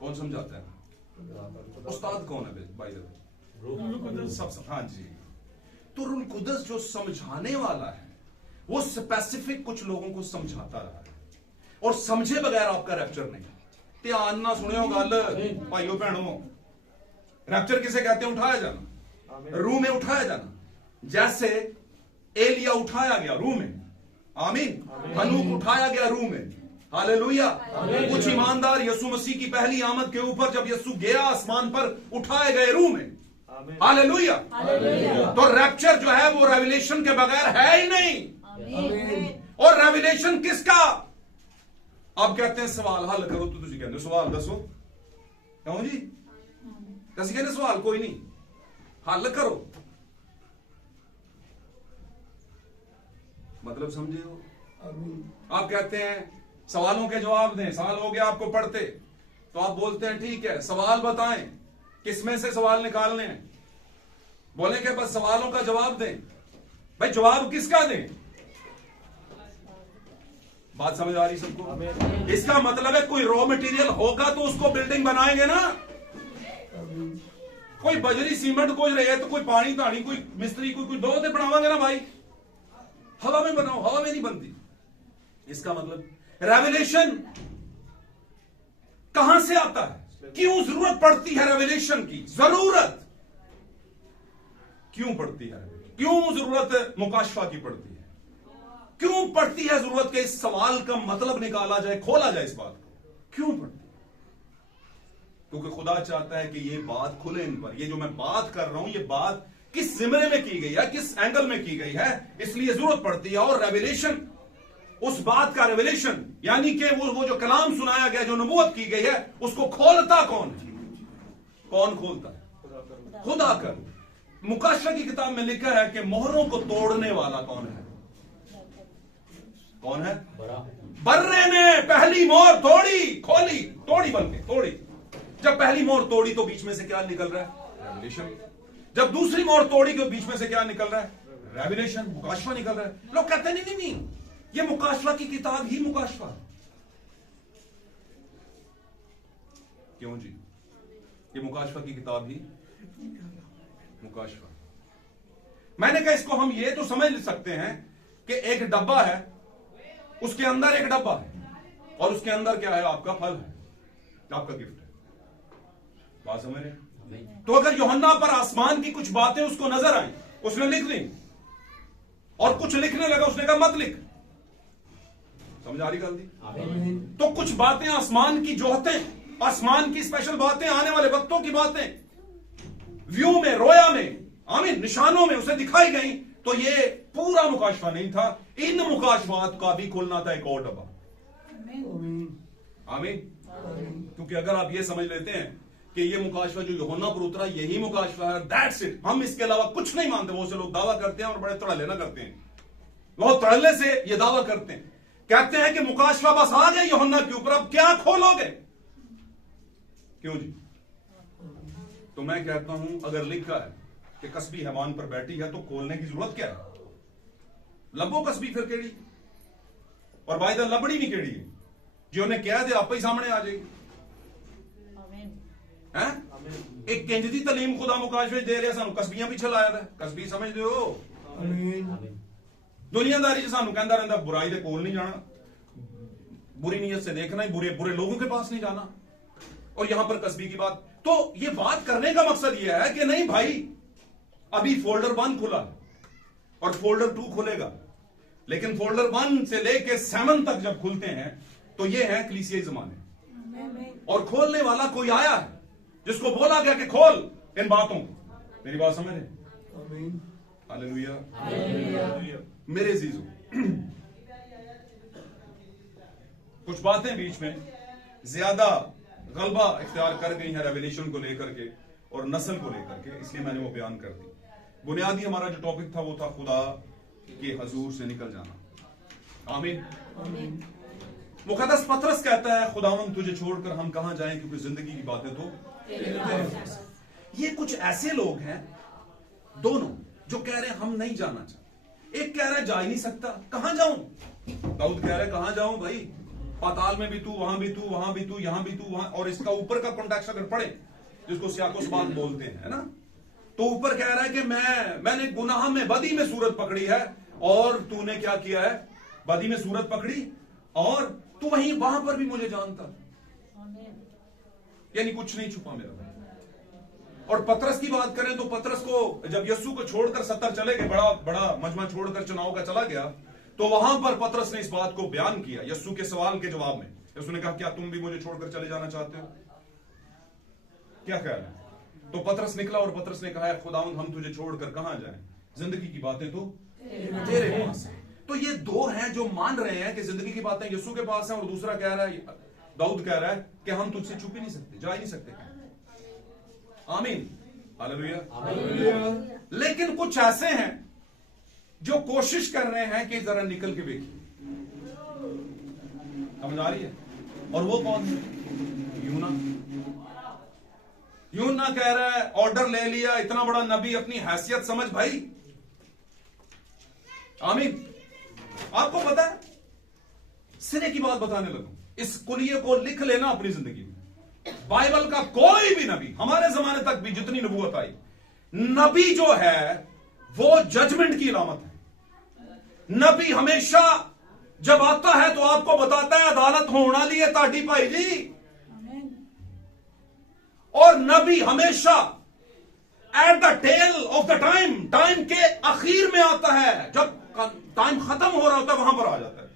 कौन समझाता है? उस्ताद कौन है भाई? सब। हाँ जी। तो रूह कुदस जो समझाने वाला है वो स्पेसिफिक कुछ लोगों को समझाता रहा है, और समझे बगैर आपका रैप्चर नहीं। ध्यान ना सुनियो गल भाइयों बहनों। रैप्चर किसे कहते हैं? उठाया जाना, रूह में उठाया जाना। जैसे एलिया उठाया गया रूह में, आमीन। हनूक उठाया गया रूह में, हालेलुया। कुछ ईमानदार यीशु मसीह की पहली आमद के ऊपर जब यीशु गया आसमान पर, उठाए गए रूह में, हालेलुया। तो रैप्चर जो है वो रेवलेशन के बगैर है ही नहीं। और रेवलेशन किसका? आप कहते हैं सवाल हल करो, तो तुझे कहते सवाल दसो क्यों जी? कैसे कहते सवाल कोई नहीं, हल करो। मतलब समझे हो? आप कहते हैं सवालों के जवाब दें, साल हो गया आपको पढ़ते, तो आप बोलते हैं ठीक है सवाल बताएं, किसमें से सवाल निकालने हैं? बोले कि बस सवालों का जवाब दें। भाई जवाब किसका दें? बात समझ आ रही सबको? इसका मतलब है कोई रॉ मटेरियल होगा तो उसको बिल्डिंग बनाएंगे ना। कोई बजरी सीमेंट कोई रहे तो कोई पानी तानी कोई मिस्त्री कोई दो ते बनावांगे ना भाई। हवा में बनाओ, हवा में नहीं बनती। इसका मतलब रेवलेशन कहां से आता है? क्यों जरूरत पड़ती है रेवलेशन की? जरूरत क्यों पड़ती है? क्यों जरूरत मुकाशफा की पड़ती है? क्यों पड़ती है जरूरत के इस सवाल का मतलब निकाला जाए, खोला जाए इस बात को? क्यों पड़ती है? क्योंकि खुदा चाहता है कि ये बात खुले इन पर। ये जो मैं बात कर रहा हूं ये बात किस जिम्मे में की गई है, किस एंगल में की गई है, इसलिए जरूरत पड़ती है। और रेवलेशन, उस बात का रेवलेशन यानी कि वो जो कलाम सुनाया गया, जो नबूवत की गई है, उसको खोलता कौन है? कौन खोलता है? खुदा कर। मुकाशा की किताब में लिखा है कि मोहरों को तोड़ने वाला कौन है? कौन है? बर्रे ने पहली मोहर तोड़ी, खोली, तोड़ी बल्कि तोड़ी। जब पहली मोहर तोड़ी तो बीच में से क्या निकल रहा है? रेवलेशन। जब दूसरी मोड़ तोड़ी के बीच में से क्या निकल रहा है? रेवलेशन, मुकाशफा निकल रहा है। लोग कहते हैं नहीं, ये मुकाशफा की किताब ही मुकाशफा है। क्यों जी? ये मुकाशफा की किताब ही मुकाशफा। मैंने कहा इसको हम ये तो समझ सकते हैं कि एक डब्बा है, उसके अंदर एक डब्बा है, और उसके अंदर क्या है? आपका फल है, आपका गिफ्ट है। बात समझ रहे? तो अगर यूहन्ना पर आसमान की कुछ बातें उसको नजर आई, उसने लिख ली, और कुछ लिखने लगा, उसने कहा मत लिख। समझ आ रही गलती? तो कुछ बातें आसमान की जो होते हैं, आसमान की स्पेशल बातें, आने वाले वक्तों की बातें, व्यू में, रोया में, आमीन, निशानों में उसे दिखाई गई। तो ये पूरा मुकाशफा नहीं था, इन मुकाशफात का भी खोलना था एक और डब्बा। आमीन। क्योंकि अगर आप ये समझ लेते हैं कि ये मुकाशफा जो यूहन्ना पर उतरा यही मुकाशफा है, दैट्स इट, हम इसके अलावा कुछ नहीं मानते। वो से लोग दावा करते हैं और बड़े तड़ले ना करते हैं, बहुत तड़ले से ये दावा करते हैं, कहते हैं कि मुकाशफा बस आ गया यूहन्ना के ऊपर, अब क्या खोलोगे? क्यों जी? तो मैं कहता हूं अगर लिखा है कि कसबी हैवान पर बैठी है तो खोलने की जरूरत क्या है? लबो कसबी फिर केड़ी, और भाई दा लबड़ी नहीं केड़ी है जो उन्हें कह दे आप ही सामने आ जाएगी। हैं? एक किंज दी तलीम खुदा मुकाशफे दे रहा, सानू कसबियां पीछे लाया था। कसबी समझते हो? दुनियादारी सानू कहता रहता बुराई के कोल नहीं जाना, बुरी नीयत से देखना ही, बुरे बुरे लोगों के पास नहीं जाना, और यहां पर कसबी की बात। तो ये बात करने का मकसद यह है कि नहीं भाई, अभी फोल्डर 1 खुला और फोल्डर 2 खुलेगा, लेकिन फोल्डर 1 से लेके 7 तक जब खुलते हैं तो ये है कलीसियाई जमाने, और खोलने वाला कोई आया है जिसको बोला गया कि खोल इन बातों को। मेरी बात समझ रहे? हालेलुया। मेरे जीजो, कुछ बातें बीच में ज्यादा गलबा इख्तियार कर गई हैं रेवलेशन को लेकर के और नस्ल को लेकर के, इसलिए मैंने वो बयान कर दी। बुनियादी हमारा जो टॉपिक था वो था खुदा के हजूर से निकल जाना। आमीन। मुकद्दस पतरस कहता है खुदावंद तुझे छोड़कर हम कहां जाएं, क्योंकि जिंदगी की बातें तो ये कुछ ऐसे लोग हैं दोनों जो कह रहे हैं हम नहीं जाना चाहते। एक कह रहा है जा ही नहीं सकता, कहां जाऊं? दाऊद कह रहा है कहां जाऊं भाई, पाताल में भी तू, वहां भी तू, वहां भी तू, यहां भी तू, वहां। और इसका ऊपर का कॉन्टेक्स्ट अगर पढ़े, जिसको सियाको सबात बोलते हैं, है ना, तो ऊपर कह रहा है कि मैंने गुनाह में, बदी में सूरत पकड़ी है, और तूने क्या किया है? बदी में सूरत पकड़ी, और तू वहीं वहां पर भी मुझे जानता, यानी कुछ नहीं छुपा मेरा भाई। और पतरस की बात करें तो पतरस को जब यस्सु को छोड़कर 70 चले गए, बड़ा मजमा छोड़कर चुनाव का चला गया, तो वहां पर पतरस ने इस बात को बयान किया यस्सु के सवाल के जवाब में। यस्सु ने कहा क्या तुम भी मुझे छोड़कर चले जाना चाहते हो? क्या ख्याल है? तो पतरस निकला और पतरस ने कहा खुदावंद हम तुझे छोड़कर कहां जाएं, जिंदगी की बातें तो तेरे पास है। तो ये दो हैं जो मान रहे हैं कि जिंदगी की बातें यस्सु के पास हैं, और दूसरा कह रहा है, दाऊद कह रहा है कि हम तुझसे छुप ही नहीं सकते, जा ही नहीं सकते। आमीन, हालेलुया। लेकिन कुछ ऐसे हैं जो कोशिश कर रहे हैं कि जरा निकल के देखिए, समझ आ रही है? और वो कौन है? यूहन्ना कह रहा है ऑर्डर ले लिया, इतना बड़ा नबी, अपनी हैसियत समझ भाई। आमीन। आपको पता है, सिरे की बात बताने लगूं, इस कुलिये को लिख लेना अपनी जिंदगी में। बाइबल का कोई भी नबी, हमारे जमाने तक भी जितनी नबूवत आई, नबी जो है वो जजमेंट की अलामत है। नबी हमेशा जब आता है तो आपको बताता है अदालत होना ली है ताटी भाई जी। और नबी हमेशा at the tail of the time के आखिर में आता है, जब टाइम खत्म हो रहा होता है वहां पर आ जाता है।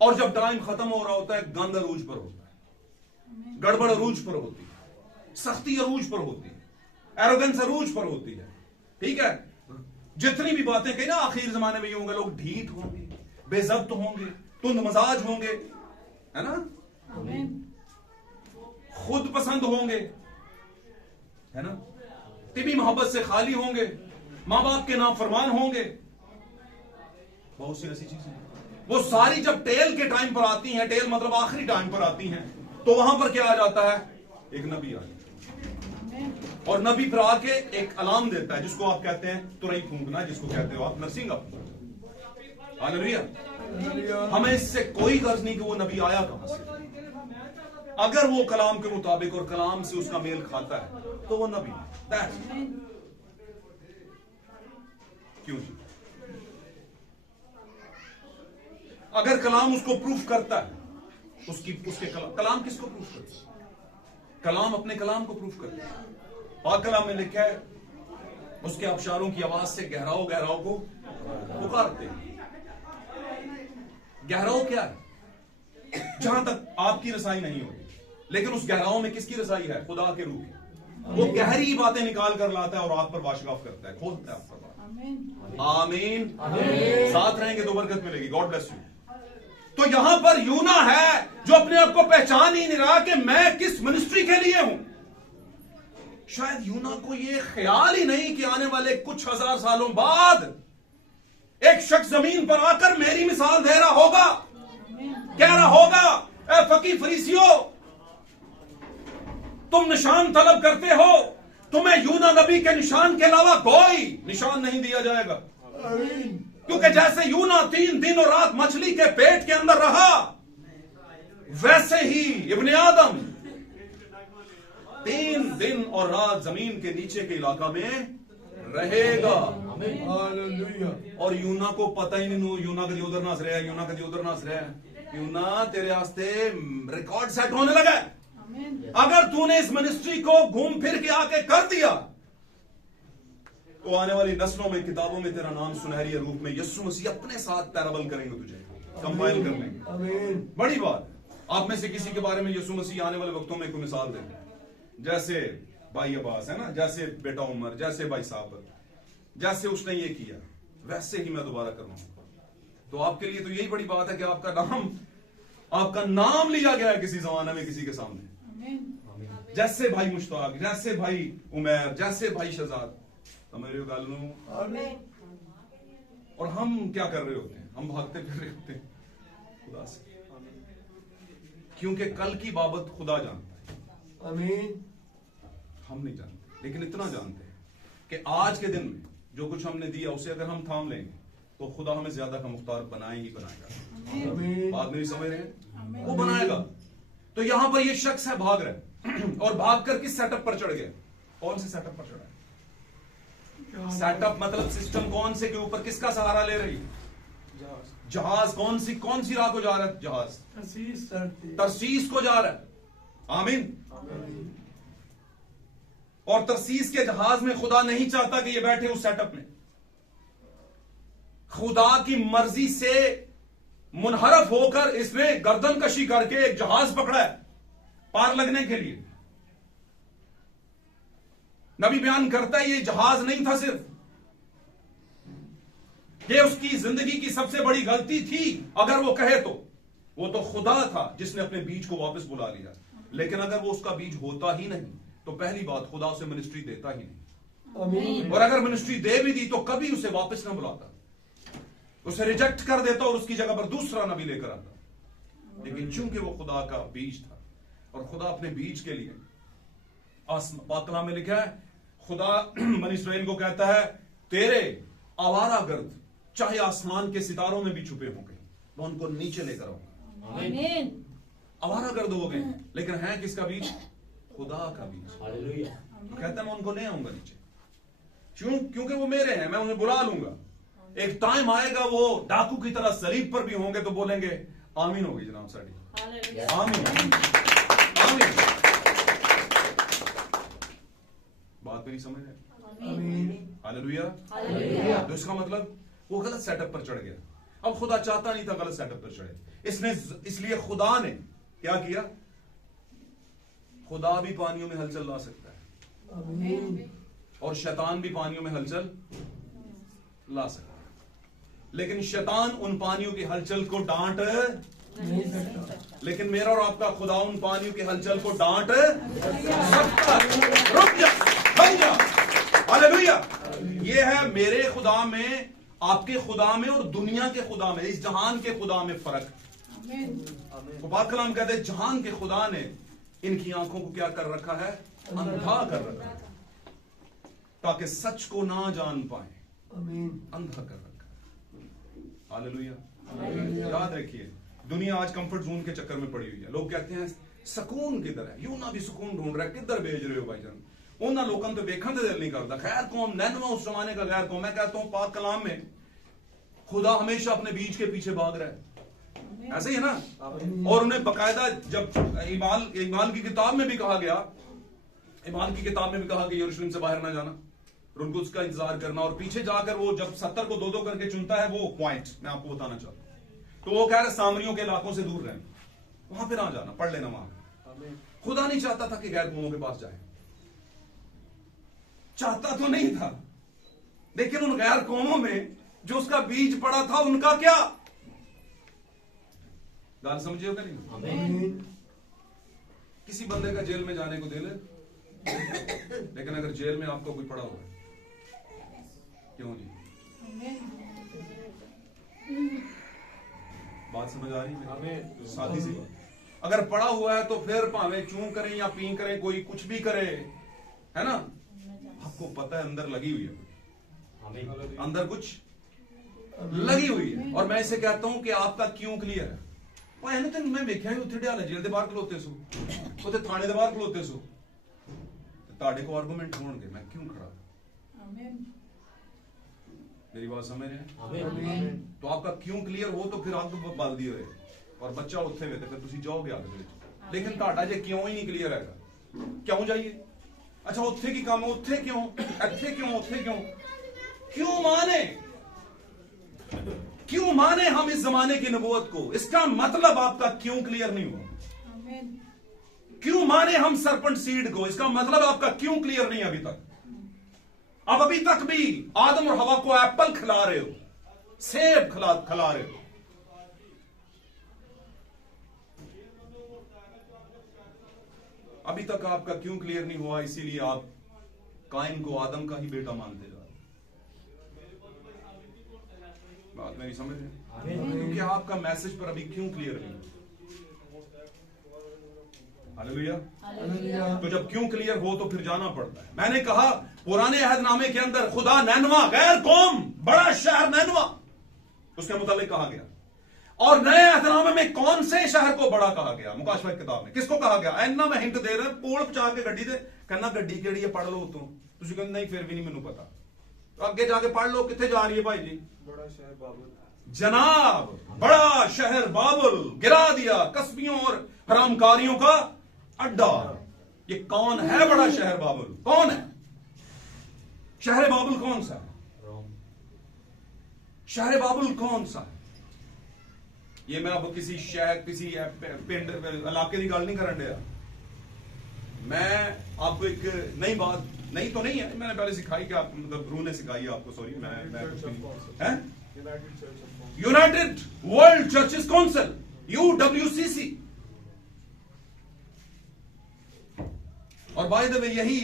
और जब टाइम खत्म हो रहा होता है, गंद अरूज पर होता है, गड़बड़ अरूज पर होती है, सख्ती अरूज पर होती है, एरोगेंस अरूज पर होती है। ठीक है, जितनी भी बातें कही ना आखिर जमाने में ये होंगे, लोग ढीठ होंगे, बेजब्त होंगे, तुंद मजाज होंगे, है ना, खुद पसंद होंगे, है ना, तिबी मोहब्बत से खाली होंगे, मां बाप के नाफरमान होंगे, बहुत सी ऐसी चीजें वो सारी जब टेल के टाइम पर आती हैं, टेल मतलब आखिरी टाइम पर आती हैं, तो वहां पर क्या आ जाता है? एक नबी आ जाता है। और नबी फिर आके एक अलार्म देता है जिसको आप कहते हैं तुरई फूंकना, जिसको कहते हो आप नरसिंगा फूंकना। हालेलुया। हमें इससे कोई गर्ज नहीं कि वो नबी आया कहां से। अगर वो कलाम के मुताबिक और कलाम से उसका मेल खाता है तो वो नबी है। क्यों जी? अगर कलाम उसको प्रूफ करता है, उसके कलाम किसको प्रूफ करता है? कलाम अपने कलाम को प्रूफ करता है। और कलाम में लिखा है उसके अबशारों की आवाज से गहराओं गहराओं को पुकारते हैं। गहराओं क्या है? जहां तक आपकी रसाई नहीं होती, लेकिन उस गहराओं में किसकी रसाई है? खुदा के रूह की। वो गहरी बातें निकाल कर लाता है और आप पर वाशगाफ करता है, खोलता है आप पर। आमीन। साथ रहेंगे तो बरकत मिलेगी। God bless you. तो यहां पर यूना है जो अपने आप को पहचान ही नहीं रहा कि मैं किस मिनिस्ट्री के लिए हूं। शायद यूना को यह ख्याल ही नहीं कि आने वाले कुछ हजार सालों बाद एक शख्स जमीन पर आकर मेरी मिसाल दे रहा होगा, कह रहा होगा, ए फकीर फरीसियों, तुम निशान तलब करते हो, तुम्हें यूना नबी के निशान के अलावा कोई निशान नहीं दिया जाएगा। क्योंकि जैसे यूना 3 दिन और रात मछली के पेट के अंदर रहा, वैसे ही इब्ने आदम 3 दिन और रात जमीन के नीचे के इलाका में रहेगा। और यूना को पता ही नहीं, यूना कभी उधर नास रहा है, यूना कभी उधर नास रहा है। यूना तेरे वास्ते रिकॉर्ड सेट होने लगा है। अगर तूने इस मिनिस्ट्री को घूम फिर के आके कर दिया तो आने वाली नस्लों में किताबों में तेरा नाम सुनहरी रूप में यीशु मसीह अपने साथ पैराबल करेंगे, तुझे कंपाइल कर लेंगे। बड़ी बात। आप में से किसी के बारे में यीशु मसीह आने वाले वक्तों में एक मिसाल देंगे, जैसे भाई अब्बास है ना, जैसे बेटा उमर, जैसे भाई साहब, जैसे उसने ये किया वैसे ही मैं दोबारा करूंगा। तो आपके लिए तो यही बड़ी बात है कि आपका नाम लिया गया है किसी जमाने में किसी के सामने। जैसे भाई मुश्ताक, जैसे भाई उमर, जैसे भाई शहजाद। और हम क्या कर रहे होते हैं? हम भागते फिर रहे होते हैं खुदा से, क्योंकि कल की बाबत खुदा जानता है। आमीन। हम नहीं जानते, लेकिन इतना जानते हैं कि आज के दिन में जो कुछ हमने दिया उसे अगर हम थाम लेंगे तो खुदा हमें ज्यादा का मुख्तार बनाए ही बनाएगा। बात मेरी समझ रहे हैं? वो बनाएगा। तो यहां पर ये शख्स है, भाग रहा है और भाग कर किस सेटअप पर चढ़ गया? कौन से सेटअप पर चढ़ा है? सेटअप मतलब सिस्टम कौन से के ऊपर किसका सहारा ले रही? जहाज। कौन सी राह को जा रहा है? जहाज तरसीस को जा रहा है। आमीन। और तरसीस के जहाज में खुदा नहीं चाहता कि ये बैठे उस सेटअप में। खुदा की मर्जी से मुनहरफ होकर इसने गर्दन कशी करके एक जहाज पकड़ा है पार लगने के लिए। नबी बयान करता है ये जहाज नहीं था सिर्फ, ये उसकी जिंदगी की सबसे बड़ी गलती थी अगर वो कहे तो। वो तो खुदा था जिसने अपने बीज को वापस बुला लिया। लेकिन अगर वो उसका बीज होता ही नहीं तो पहली बात खुदा उसे मिनिस्ट्री देता ही नहीं। और अगर मिनिस्ट्री दे भी दी तो कभी उसे वापस ना बुलाता, उसे रिजेक्ट कर देता और उसकी जगह पर दूसरा नबी लेकर आता। लेकिन चूंकि वो खुदा का बीज था और खुदा अपने बीज के लिए, पाक कलाम में लिखा है, खुदा बनी इस्राएल को कहता है तेरे आवारा गर्द चाहे आसमान के सितारों में भी छुपे होंगे मैं उनको नीचे लेकर आऊंगा। आवारा गर्द हो गए लेकिन है किसका बीज? खुदा का बीज। तो कहता है मैं उनको ले आऊंगा नीचे, क्योंकि वो मेरे हैं, मैं उन्हें बुला लूंगा। एक टाइम आएगा वो डाकू की तरह सलीब पर भी होंगे तो बोलेंगे आमीन होगी जनाब साड़ी। आमीन। आमीन। बात मेरी समझ है? हालेलुया। तो इसका मतलब वो गलत सेटअप पर चढ़ गया। अब खुदा चाहता नहीं था गलत सेटअप पर चढ़े, इसलिए खुदा ने क्या किया? खुदा भी पानियों में हलचल ला सकता है और शैतान भी पानियों में हलचल ला सकता है, लेकिन शैतान उन पानियों की हलचल को डांट नहीं सकता। लेकिन मेरा और आपका खुदा उन पानियों की हलचल को डांट सकता। रुक जा, बन जा। हालेलुया। ये है मेरे खुदा में, आपके खुदा में और दुनिया के खुदा में, इस जहान के खुदा में फर्क। तो पाक कलाम कहते हैं जहान के खुदा ने इनकी आंखों को क्या कर रखा है? अंधा कर रखा है। ताकि सच को ना जान पाए, आमीन। अंधा कर रखा है। हालेलुया। याद रखिए, दुनिया आज कंफर्ट जोन के चक्कर में पड़ी हुई है। लोग कहते हैं सुकून किधर है, यूं ना भी सुकून ढूंढ रहा है, किधर भेज रहे हो भाईजान? उन्होंने लोगों तो देखने से दिल नहीं करता। खैर कौम, नैनवा उस जमाने का गैर कौम। मैं कहता हूं पाक कलाम में खुदा हमेशा अपने बीज के पीछे भाग रहा है, ऐसे ही है ना। और उन्हें बकायदा जब ईमान की किताब में भी कहा गया, ईमान की किताब में भी कहा कि यरूशलेम से बाहर ना जाना, और उनको उसका इंतजार करना, और पीछे जाकर वो जब 70 को 2-2 करके चुनता है, वो पॉइंट मैं आपको बताना चाहता हूं। तो वो कह रहे सामरियों के इलाकों से दूर रहना, वहां पे ना जाना, पढ़ लेना वहां। खुदा नहीं चाहता था कि गैर कौमों के पास जाए, चाहता तो नहीं था, लेकिन उन गैर कौमों में जो उसका बीज पड़ा था, उनका क्या गाल समझे हो क्या नहीं? किसी बंदे का जेल में जाने को दिल है, लेकिन अगर जेल में आपका कोई पड़ा हुआ है, क्यों जी? बात समझ आ रही है? सादी सी बात। अगर पड़ा हुआ है तो फिर भावे चूं करें या पी करें, कोई कुछ भी करे, है ना, आपको पता है अंदर लगी हुई है, अंदर कुछ लगी हुई है। और मैं इसे कहता हूं कि आपका क्यों क्लियर है। मैं वेख्या उत्थे ढियाला जेल के बाहर खलोते सो, उत्थे थाने के बाहर खलोते सो, ताड़े को आर्गूमेंट होंगे मैं क्यों खड़ा? मेरी बात समझ रहे हैं? तो आपका क्यों क्लियर हो तो फिर अग बल दी होए और बच्चा उत्थे वे, फिर तुम जाओगे आगे। लेकिन ताड़ा जे क्यों ही नहीं क्लियर है, क्यों जाइए? अच्छा उत्थे की काम, उत्थे क्यों, इत्थे क्यों, उत्थे क्यों? क्यों माने, क्यों माने हम इस जमाने की नबूवत को? इसका मतलब आपका क्यों क्लियर नहीं हुआ। क्यों माने हम सरपंच सीड को? इसका मतलब आपका क्यों क्लियर नहीं अभी तक। अब अभी तक भी आदम और हवा को एप्पल खिला रहे हो, सेब खिला रहे हो। अभी तक आपका क्यों क्लियर नहीं हुआ, इसीलिए आप काइन को आदम का ही बेटा मानते जा रहे हो। बात मेरी समझ है? क्योंकि आपका मैसेज पर अभी क्यों क्लियर नहीं हुआ। हालेलुया। तो जब क्यों क्लियर हो तो फिर जाना पड़ता है। मैंने कहा पुराने अहदनामे के अंदर खुदा नैनवा, गैर कौम, बड़ा शहर नैनवा, उसके मुताबिक कहा गया। और नए अहदनामे में कौन से शहर को बड़ा कहा गया? मुकाशवा की किताब में किसको कहा गया? ऐना मैं हिंट दे रहा हूं, कोल पचा के गड्डी दे, कहना गड्डी केड़ी है, पढ़ लो उतों। तुसी कहंदे नहीं फिर भी नहीं मैनू पता, तो अगे जाके पढ़ लो। कितने जा रही है भाई जी? बड़ा शहर बाबुल जनाब, बड़ा शहर बाबुल गिरा दिया, कस्बियों और हरामकारियों का अड्डा। ये कौन है बड़ा शहर बाबुल? कौन है शहर बाबुल? कौन सा शहर बाबुल? कौन सा? ये मैं अब किसी शहर, किसी पिंड इलाके की गल नहीं करन दिया। मैं आपको एक नई बात, नई तो नहीं है, मैंने पहले सिखाई कि आप, मतलब रू ने सिखाई आपको, सॉरी मैं कुछ नहीं। United world churches council, UWCC। और बाय द वे यही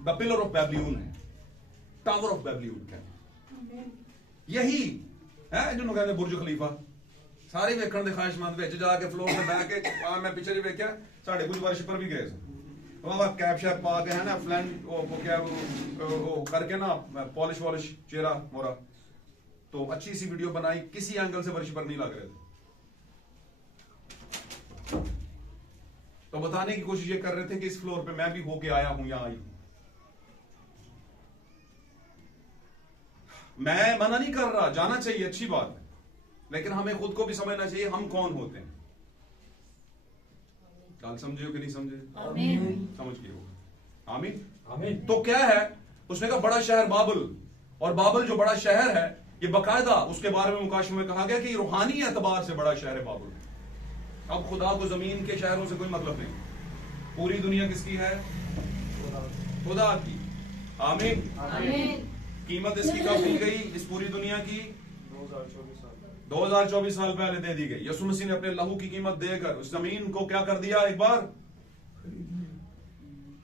द पिलर ऑफ बेबीलोन है, टावर ऑफ बेबीलोन है, यही है जिन्होंने कहते बुर्ज खलीफा। सारे वेखण दे ख्वाहिशमंद विच जाके फ्लोर पे बैठ के, मैं पिछले वेख्या साढ़े कुछ वर्ष पर भी गए बाबा, कैप शैप पा के, है ना, फ्लैंड वो क्या वो करके ना, पॉलिश वॉलिश चेहरा मोरा, तो अच्छी सी वीडियो बनाई, किसी एंगल से वर्ष पर नहीं लग रहे थे। तो बताने की कोशिश ये कर रहे थे कि इस फ्लोर पे मैं भी होके आया हूं या आई हूं। मैं मना नहीं कर रहा, जाना चाहिए, अच्छी बात है, लेकिन हमें खुद को भी समझना चाहिए हम कौन होते हैं। गाल समझे हो कि नहीं समझे? समझ गए हो? आमीन। तो क्या है उसने कहा बड़ा शहर बाबुल, और बाबुल जो बड़ा शहर है, ये बकायदा उसके बारे में मुकाशमे में कहा गया कि रूहानी एतबार से बड़ा शहर है बाबुल। अब खुदा को जमीन के शहरों से कोई मतलब नहीं, पूरी दुनिया किसकी है? खुदा की। आमीन। कीमत इसकी कब दी गई इस पूरी दुनिया की? 2024 साल पहले दे दी गई। यीशु मसीह ने अपने लहू की कीमत देकर उस जमीन को क्या कर दिया? एक बार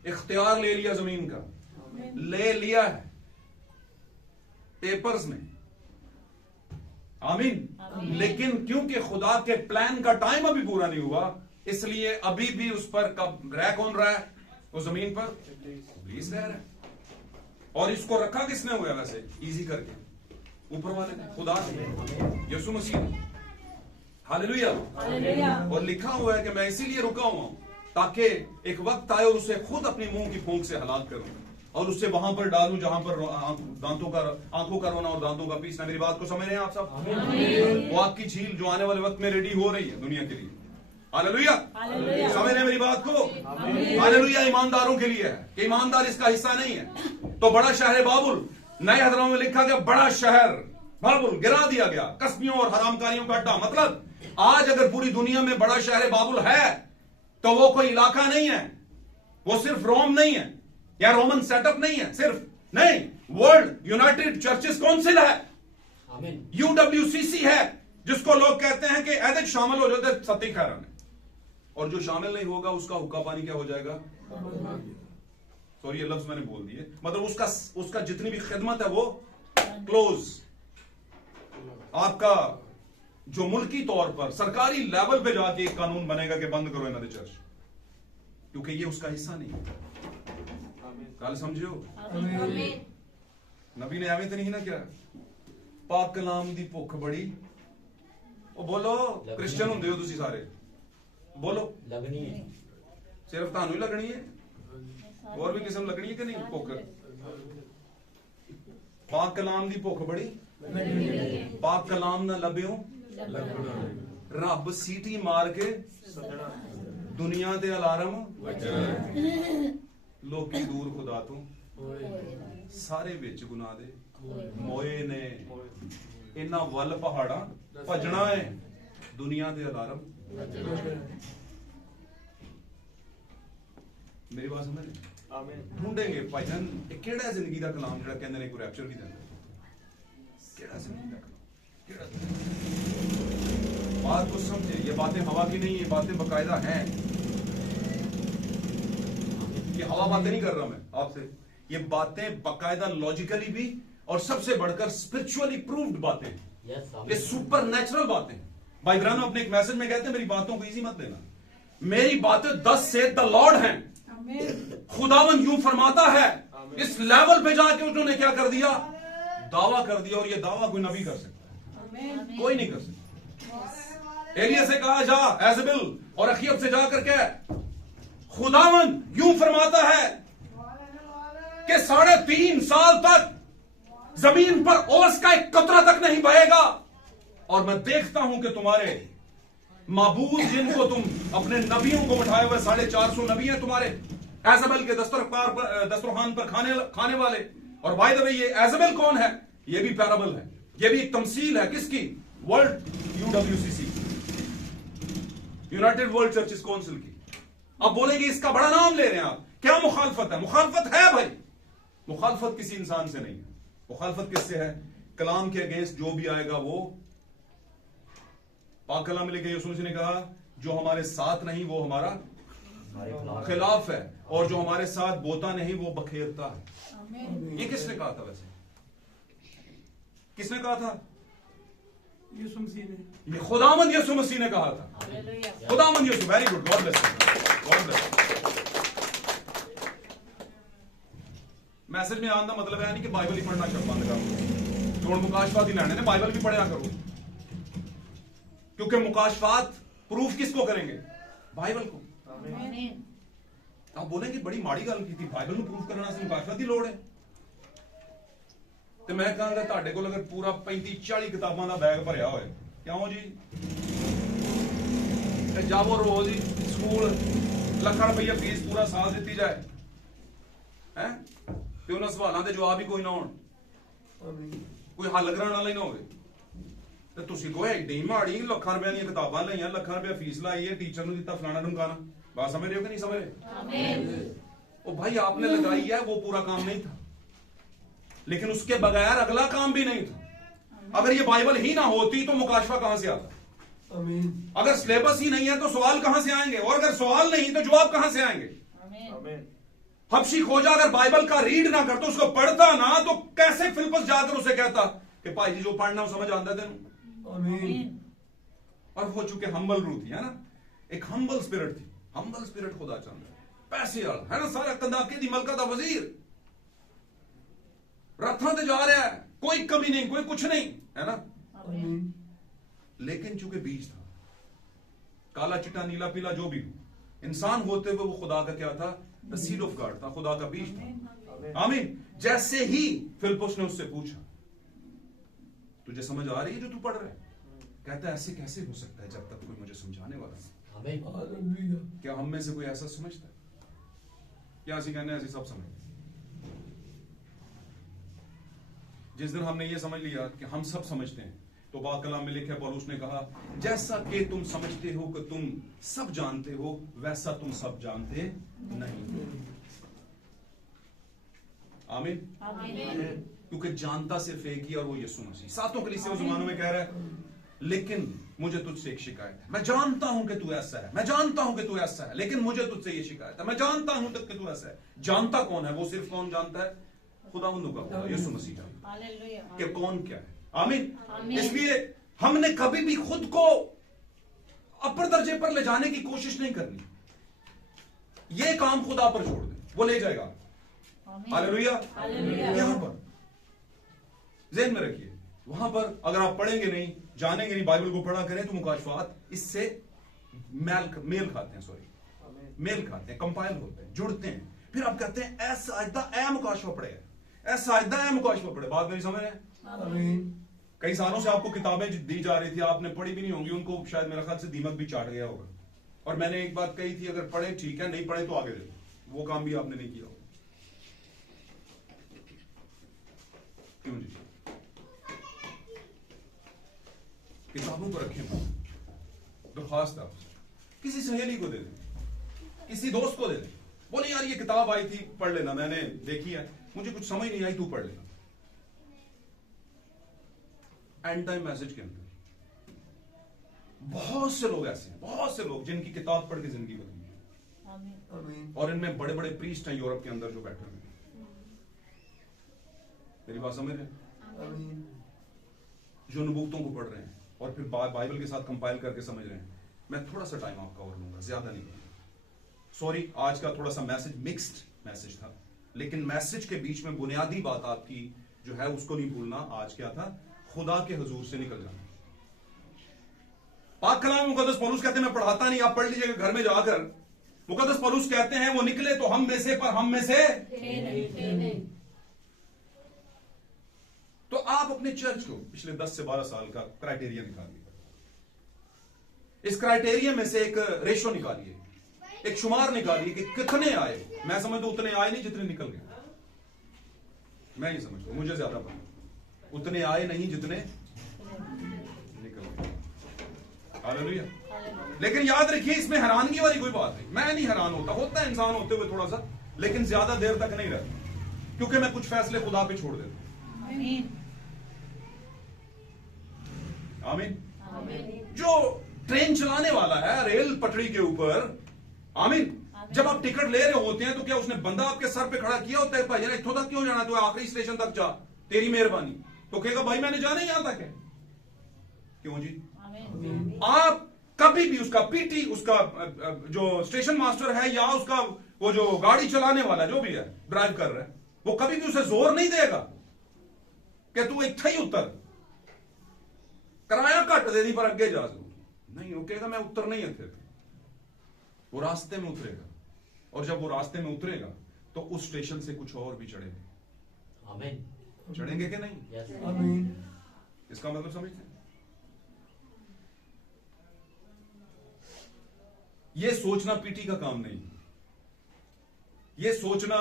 इख्तियार ले लिया, जमीन का ले लिया है पेपर्स में। आमीन। लेकिन क्योंकि खुदा के प्लान का टाइम अभी पूरा नहीं हुआ, इसलिए अभी भी उस पर कब रह कौन रहा है? उस जमीन पर इब्लीस रह रहा है। और इसको रखा किसने हुआ वैसे इजी करके? ऊपर वाले ने, खुदा ने, यीशु मसीह ने। हालेलुया। और लिखा हुआ है कि मैं इसीलिए रुका हुआ हूं ताकि एक वक्त आए और उसे खुद अपनी मुंह की फूंक से हलाक करूं और उससे वहां पर डालूं जहां पर आंखों का रोना और दांतों का पीसना। मेरी बात को समझ रहे हैं आप सब? वो आपकी झील जो आने वाले वक्त में रेडी हो रही है दुनिया के लिए। हालेलुया। समझ रहे हैं मेरी बात को? हालेलुया। ईमानदारों के लिए है कि ईमानदार इसका हिस्सा नहीं है। तो बड़ा शहर बाबुल, नए हदरों में लिखा गया बड़ा शहर बाबुल गिरा दिया गया, कसमियों और हरामकारियों का अड्डा। मतलब आज अगर पूरी दुनिया में बड़ा शहर बाबुल है तो वो कोई इलाका नहीं है, वो सिर्फ रोम नहीं है या रोमन सेटअप नहीं है, सिर्फ नहीं, वर्ल्ड यूनाइटेड चर्चेस काउंसिल है, UWCC है, जिसको लोग कहते हैं कि ऐसे शामिल हो जाते सती खैरा में, और जो शामिल नहीं होगा उसका हुक्का पानी क्या हो जाएगा? सॉरी ये लफ्ज मैंने बोल दिए। मतलब उसका जितनी भी खिदमत है वो क्लोज। आपका जो मुल्की तौर पर सरकारी लेवल पे जाके एक कानून बनेगा कि बंद करो इन्होंने चर्च, क्योंकि ये उसका हिस्सा नहीं है। गल समझियो? नबी ने एवं तो नहीं ना क्या पाक कलाम दी भुख बड़ी। ओ बोलो क्रिश्चियन होंदे हो तुसी सारे, बोलो लगनी है, सिर्फ तानू ही लगनी है, और भी किस्म लगनी है कि नहीं? भुख पाक कलाम दी भुख बड़ी, पाक कलाम ना लभ्यो रब सीटी मार के दुनिया दे अलार्म लोकी दूर खुदा तो सारे विच गुनाह दे मोए ने इन्ना वल पहाड़ा भजना है दुनिया दे अलार्म। मेरी बात समझ? ढूंढेंगे भाईजान केड़ा जिंदगी दा कलाम जेड़ा कहंदे ने कोई रैप्चर भी देंदा, केड़ा जिंदगी दा कलाम, बात को समझे। ये बातें हवा की नहीं, ये बातें बकायदा हैं। ये हवा बातें नहीं कर रहा मैं आपसे, ये बातें बकायदा लॉजिकली भी और सबसे बढ़कर स्पिरिचुअली प्रूव्ड बातें, ये सुपर नेचुरल बातें। भाई ब्रानो अपने एक मैसेज में कहते हैं मेरी बातों को इजी मत लेना, मेरी बातें 10 से द लॉर्ड हैं। खुदावन यूं फरमाता है। इस लेवल पे जाके उन्होंने क्या कर दिया? दावा कर दिया। और ये दावा कोई नबी कर सकता है, कोई नहीं कर सकता। एलिया से कहा जा एजबिल और अखीब से जाकर के खुदावन यूं फरमाता है कि 3.5 साल तक जमीन पर ओस का एक कतरा तक नहीं बहेगा, और मैं देखता हूं कि तुम्हारे माबूद जिनको तुम अपने नबियों को उठाए हुए 450 नबी हैं तुम्हारे एजबेल के दस्तरखान पर खाने वाले। और बाय द वे ये एजबेल कौन है? ये भी पैराबल है, ये भी एक तमसील है किसकी? World UWCC, United world churches council की। अब बोलेंगे इसका बड़ा नाम ले रहे हैं आप, क्या मुखालफत है? मुखालफत है भाई, मुखालफत किसी इंसान से नहीं है। मुखालफत किससे है? कलाम के अगेंस्ट जो भी आएगा वो पाक कलाम में लिखे। यीशु ने कहा जो हमारे साथ नहीं वो हमारा खिलाफ है, और जो हमारे साथ बोता नहीं वो बखेरता है। ये किसने कहा था वैसे? किसने कहा था? यीशु मसीह ने। ये खुदावंद यीशु मसीह ने कहा था। खुदावंद यीशु, very good, God bless, God bless. Message में आने का मतलब है नहीं कि बाइबल ही पढ़ना शब बंद करो, जोड़ मुकाशफात ही लाने ने, बाइबल भी पढ़ा करो, क्योंकि मुकाशफात प्रूफ किसको करेंगे? बाइबल को। आप बोलेंगे बड़ी माड़ी गल की थी, बाइबल को प्रूफ करना से मुकाशफात की लोड़ है। तो मैं कहूंगा ਤੁਹਾਡੇ ਕੋਲ अगर पूरा 35-40 किताबों का बैग भरिया होए, क्यों जी? ते जाओ रोज ही स्कूल लाख रुपया फीस पूरा साल दी जाए हैं, ते उन्हां सवालों के जवाब ही कोई ना होण, कोई हल कराने वाला ही ना होवे, ते तुसीं कोई एडी माड़ी लाखां रुपए दी किताबां लईआं, लाखां रुपया फीस लाई है, टीचर ने दिता फलाना ढमकाना। बात समझ रहे हो कि नहीं समझ रहे? आमीन। ओ भाई आपने लगाई है, वो पूरा काम नहीं था, लेकिन उसके बगैर अगला काम भी नहीं था। अगर ये बाइबल ही ना होती तो मुकाशफा कहां से आता? आमीन। अगर सिलेबस ही नहीं है तो सवाल कहां से आएंगे, और अगर सवाल नहीं तो जवाब कहां से आएंगे? आमीन। हबशी खोजा अगर बाइबल का रीड ना करता, उसको पढ़ता ना, तो कैसे फिलिप्पस जाकर उसे कहता कि भाई जी जो पढ़ना वो समझ आता तेन? आमीन। और वो चूंकि हम्बल रूह थी, है ना, एक हम्बल स्पिरिट थी, हम्बल स्पिरिट खुदा चाहता है, पैसे वाला है ना, सारा कंदाके दी मलका दा वजीर, रथों से जा रहा है, कोई कमी नहीं, कोई कुछ नहीं, है ना। आमीन। लेकिन चूंकि बीज था, काला चिट्टा नीला पीला जो भी हो, इंसान होते हुए वो खुदा का क्या था, द सीड ऑफ गॉड था, खुदा का बीज था। आमीन। जैसे ही फिलिप्पुस ने उससे पूछा, तुझे समझ आ रही है जो तू पढ़ रहा है? कहता है ऐसे कैसे हो सकता है जब तक कोई मुझे समझाने वाला नहीं। आमीन। हालेलुया। क्या हम में से कोई ऐसा समझता है? क्या ऐसी कहने ऐसी सब समझते? जिस दिन हमने ये समझ लिया कि हम सब समझते हैं, तो बात कलाम में लिखा है, पौलुस ने कहा, जैसा कि तुम समझते हो कि तुम सब जानते हो, वैसा तुम सब जानते नहीं। आमीन। क्योंकि जानता सिर्फ एक ही, और वो यीशु मसीह। सातों कलीसिया ज़मानों में कह रहा है, लेकिन मुझे तुझसे एक शिकायत है। मैं जानता हूं कि तू ऐसा है, मैं जानता हूं कि तू ऐसा है, लेकिन मुझे तुझसे ये शिकायत है। मैं जानता हूं तक कि तू ऐसा है। जानता कौन है? वो सिर्फ कौन जानता है? खुदावंद का खुदा, यीशु मसीह जानता है कि कौन क्या है। आमीन। इसलिए हमने कभी भी खुद को अपर दर्जे पर ले जाने की कोशिश नहीं करनी। ये काम खुदा पर छोड़ दे, वो ले जाएगा। हालेलुया। यहां पर ज़हन में रखिए, वहां पर अगर आप पढ़ेंगे नहीं, जानेंगे नहीं, बाइबल को पढ़ा करें, तो मुकाशफात इससे मेल खाते हैं, मेल खाते हैं, कंपाइल होते हैं, जुड़ते हैं। फिर आप कहते हैं ए साजदा ए मुकाशफा पढ़े, ए साजदा ए मुकाशफा पढ़े। बात मेरी समझ है? आमीन। कई सालों से आपको किताबें दी जा रही थी, आपने पढ़ी भी नहीं होंगी, उनको शायद मेरे ख्याल से दीमक भी चाट गया होगा। और मैंने एक बात कही थी, अगर पढ़े ठीक है, नहीं पढ़े तो आगे दे दो। वो काम भी आपने नहीं किया होगा। क्यों जी? किताबों को रखें, दरखास्त आपसे, किसी सहेली को दे दें, किसी दोस्त को दे दें, बोले यार ये किताब आई थी, पढ़ लेना, मैंने देखी है, मुझे कुछ समझ नहीं आई, तू पढ़ लेना। एंड टाइम मैसेज के अंदर बहुत से लोग ऐसे हैं, बहुत से लोग जिनकी किताब पढ़ के जिंदगी बदली है। आमीन। और इनमें बड़े बड़े प्रीस्ट हैं यूरोप के अंदर जो बैठे हुए हैं। मेरी बात समझ रहे हैं? आमीन। जो नबूवतों को पढ़ रहे हैं और फिर बाइबल के साथ कंपाइल करके समझ रहे हैं। मैं थोड़ा सा टाइम आपका और लूंगा, ज्यादा नहीं लूंगा। सॉरी, आज का थोड़ा सा मैसेज मिक्स्ड मैसेज था, लेकिन मैसेज के बीच में बुनियादी बात आपकी जो है उसको नहीं भूलना। आज क्या था? खुदा के हुजूर से निकल जाना। पाक कलाम में मुकद्दस पौलुस कहते हैं, मैं पढ़ाता नहीं, आप पढ़ लीजिएगा घर में जाकर। मुकद्दस पौलुस कहते हैं, वो निकले तो हम में से, पर हम में से नहीं। तो आप अपने चर्च को पिछले 10 से 12 साल का क्राइटेरिया निकालिए। इस क्राइटेरिया में से एक रेशो निकालिए, एक शुमार निकालिए कि कितने आए। मैं समझता हूं उतने आए नहीं जितने निकल गए। मैं ये समझता हूं, मुझे ज्यादा पता, उतने आए नहीं जितने निकल गए। हालेलुया। लेकिन याद रखिए, इसमें हैरानगी वाली कोई बात नहीं। मैं नहीं हैरान होता है इंसान होते हुए थोड़ा सा, लेकिन ज्यादा देर तक नहीं रहता, क्योंकि मैं कुछ फैसले खुदा पे छोड़ देता हूं। आमीन। जो ट्रेन चलाने वाला है रेल पटरी के ऊपर, आमीन, जब आप टिकट ले रहे होते हैं तो क्या उसने बंदा आपके सर पे खड़ा किया होता है, भाई यार इत्थों तक क्यों जाना, तो आखिरी स्टेशन तक जा, तेरी मेहरबानी? तो कहेगा भाई मैंने जाना ही यहां तक है। क्यों जी? आप कभी भी उसका पीटी, उसका जो स्टेशन मास्टर है, या उसका वो जो गाड़ी चलाने वाला जो भी है, ड्राइव कर रहा है, वो कभी भी उसे जोर नहीं देगा कि तू इत्थे ही उतर, किराया घट दे दी पर अगे जा नहीं। वो कहेगा मैं उतर नहीं है, वो रास्ते में उतरेगा, और जब वो रास्ते में उतरेगा तो उस स्टेशन से कुछ और भी चढ़ेंगे। आमीन। चढ़ेंगे कि नहीं? यस। आमीन। इसका मतलब समझते हैं? ये सोचना पीटी का काम नहीं, ये सोचना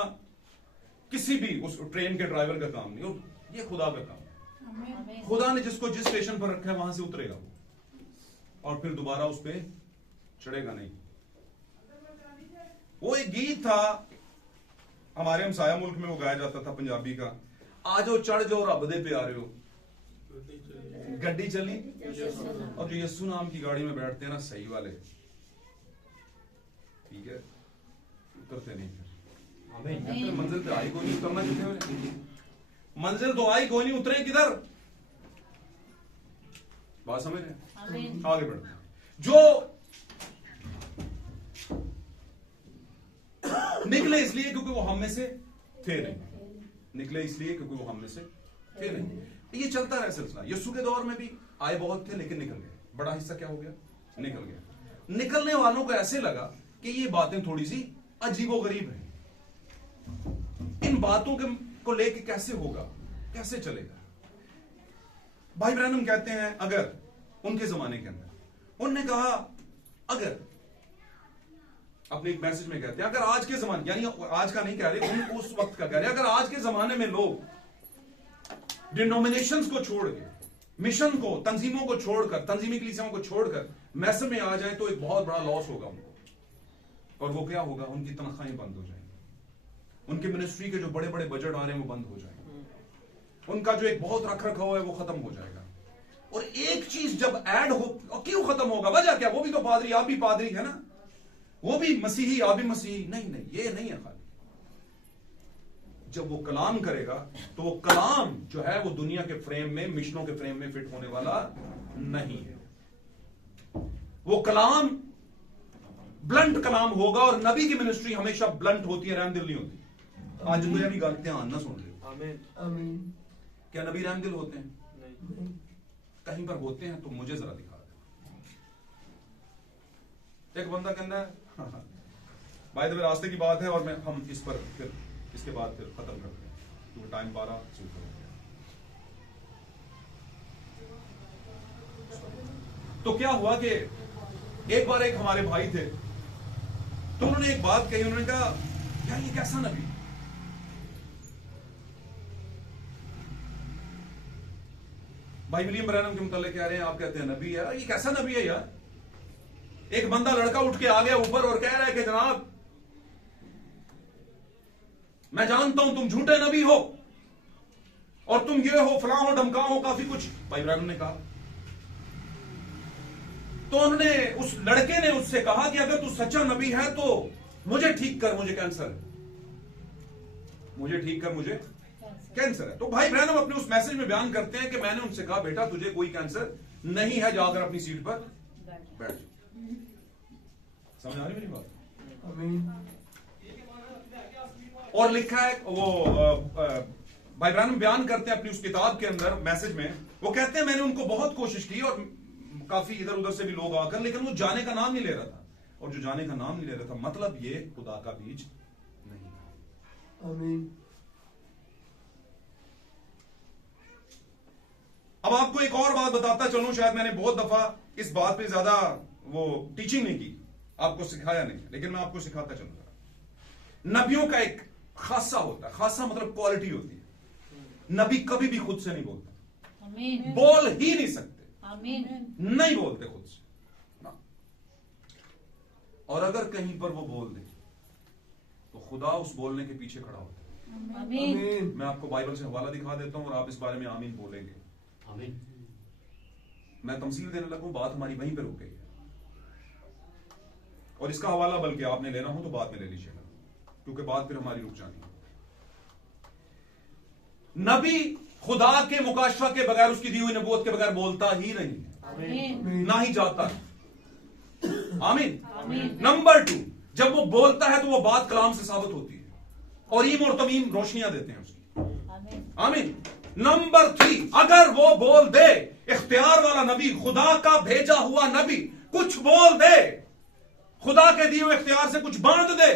किसी भी उस ट्रेन के ड्राइवर का काम नहीं, और ये खुदा का काम है। खुदा ने जिसको जिस स्टेशन पर रखा है वहां से उतरेगा वो, और फिर दोबारा उस पर चढ़ेगा नहीं। वो एक गीत था हमारे हमसाया मुल्क में, वो गाया जाता था पंजाबी का, आजो चढ़ जाओ रब दे प्यारे हो, गड्डी चली। और जो यस्सु नाम की गाड़ी में बैठते हैं ना सही वाले, ठीक है, उतरते नहीं फिर। आमीन। मंजिल तो आई कोई नहीं, उतरना कितने, मंजिल तो आई कोई नहीं, उतरे किधर? बात समझ रहे हैं? आगे बढ़ते हैं। जो निकले इसलिए क्योंकि वो हम में से थे नहीं, निकले इसलिए क्योंकि वो हम में से थे नहीं। ये चलता रहा सिलसिला। यीशु के दौर में भी आए बहुत थे लेकिन निकल गए। बड़ा हिस्सा क्या हो गया? निकल गया। निकलने वालों को ऐसे लगा कि ये बातें थोड़ी सी अजीबोगरीब हैं, इन बातों को लेके कैसे होगा, कैसे चलेगा। भाई ब्रैनम कहते हैं अगर उनके जमाने के अंदर उन्होंने कहा, अगर अपने एक मैसेज में कहते हैं अगर आज के जमाने, यानी आज का नहीं कह रहे, उस वक्त का कह रहे, अगर आज के जमाने में लोग डिनोमिनेशंस को छोड़ के, मिशन को, तंजीमों को छोड़कर, तंजीमी कलीसियाओं को छोड़कर मैसेज में आ जाए तो एक बहुत बड़ा लॉस होगा उनको। और वो क्या होगा? उनकी तनख्वाहें बंद हो जाएंगी, उनके मिनिस्ट्री के जो बड़े बड़े बजट आ रहे हैं वो बंद हो जाएंगे, उनका जो एक बहुत रख रखाव है वो खत्म हो जाएगा। और एक चीज जब ऐड हो, क्यों खत्म होगा? वजह क्या? वो भी तो पादरी, आप भी पादरी है ना, वो भी मसीही, आप भी मसीही। नहीं नहीं, ये नहीं है खाली। जब वो कलाम करेगा तो वो कलाम जो है वो दुनिया के फ्रेम में, मिशनों के फ्रेम में फिट होने वाला नहीं है। वो कलाम ब्लंट कलाम होगा, और नबी की मिनिस्ट्री हमेशा ब्लंट होती है, रहमदिल नहीं होती। आज तो ये भी गलत ध्यान ना सुन लो। आमीन आमीन। क्या नबी रहमदिल होते हैं? नहीं। कहीं पर होते हैं तो मुझे जरा दिखा दे। एक बंदा कहना है भाई, तो रास्ते की बात है, और हम इस पर फिर इसके बाद फिर खत्म करते हैं क्योंकि टाइम 12 से ऊपर हो गया। तो क्या हुआ कि एक बार एक हमारे भाई थे, तो उन्होंने एक बात कही। उन्होंने कहा यार ये कैसा नबी? भाई विलियम ब्रैनम के मुतालिक कह रहे हैं, आप कहते हैं नबी है, ये कैसा नबी है यार? एक बंदा लड़का उठ के आ गया ऊपर और कह रहा है कि जनाब मैं जानता हूं तुम झूठे नबी हो और तुम ये हो, फलां हो, ढमका हो, काफी कुछ भाई ब्रैनम ने कहा। तो उन्होंने, उस लड़के ने उससे कहा कि अगर तू सच्चा नबी है तो मुझे ठीक कर, मुझे कैंसर है, मुझे ठीक कर, मुझे कैंसर है। तो भाई ब्रैनम अपने उस मैसेज में बयान करते हैं कि मैंने उनसे कहा बेटा तुझे कोई कैंसर नहीं है, जाकर अपनी सीट पर बैठ जाओ। समझ आ रही मेरी बात? आमीन। और लिखा है वो भाई ब्रैनम बयान करते हैं अपनी उस किताब के अंदर, मैसेज में वो कहते हैं मैंने उनको बहुत कोशिश की और काफी इधर उधर से भी लोग आकर, लेकिन वो जाने का नाम नहीं ले रहा था। और जो जाने का नाम नहीं ले रहा था, मतलब ये खुदा का बीज नहीं था। आमीन। अब आपको एक और बात बताता चलूं, शायद मैंने बहुत दफा इस बात पे ज्यादा वो टीचिंग नहीं की, आपको सिखाया नहीं, लेकिन मैं आपको सिखाता चलूंगा। नबियों का एक खासा होता है, खासा मतलब क्वालिटी होती है। नबी कभी भी खुद से नहीं बोलते, आमीन। बोल ही नहीं सकते, आमीन। नहीं बोलते खुद से ना। और अगर कहीं पर वो बोल दे तो खुदा उस बोलने के पीछे खड़ा होता है। आमीन। आमीन। मैं आपको बाइबल से हवाला दिखा देता हूं और आप इस बारे में आमीन बोलेंगे। आमीन। मैं तमसील देने लगूं, बात हमारी वहीं पे रुक गई है। और इसका हवाला बल्कि आपने लेना हो तो बाद में ले लीजिएगा, क्योंकि बात फिर हमारी रुक जाती है। नबी खुदा के मुकाशफा के बगैर, उसकी दी हुई नबूवत के बगैर बोलता ही नहीं है, आमीन। ना ही जाता है। आमीन। आमीन। नंबर 2, जब वो बोलता है तो वो बात कलाम से साबित होती है और ईम और तमीम रोशनियां देते हैं उसकी। आमीन। आमीन। नंबर 3, अगर वो बोल दे, इख्तियार वाला नबी, खुदा का भेजा हुआ नबी कुछ बोल दे, खुदा के दिए हुए इख्तियार से कुछ बांध दे,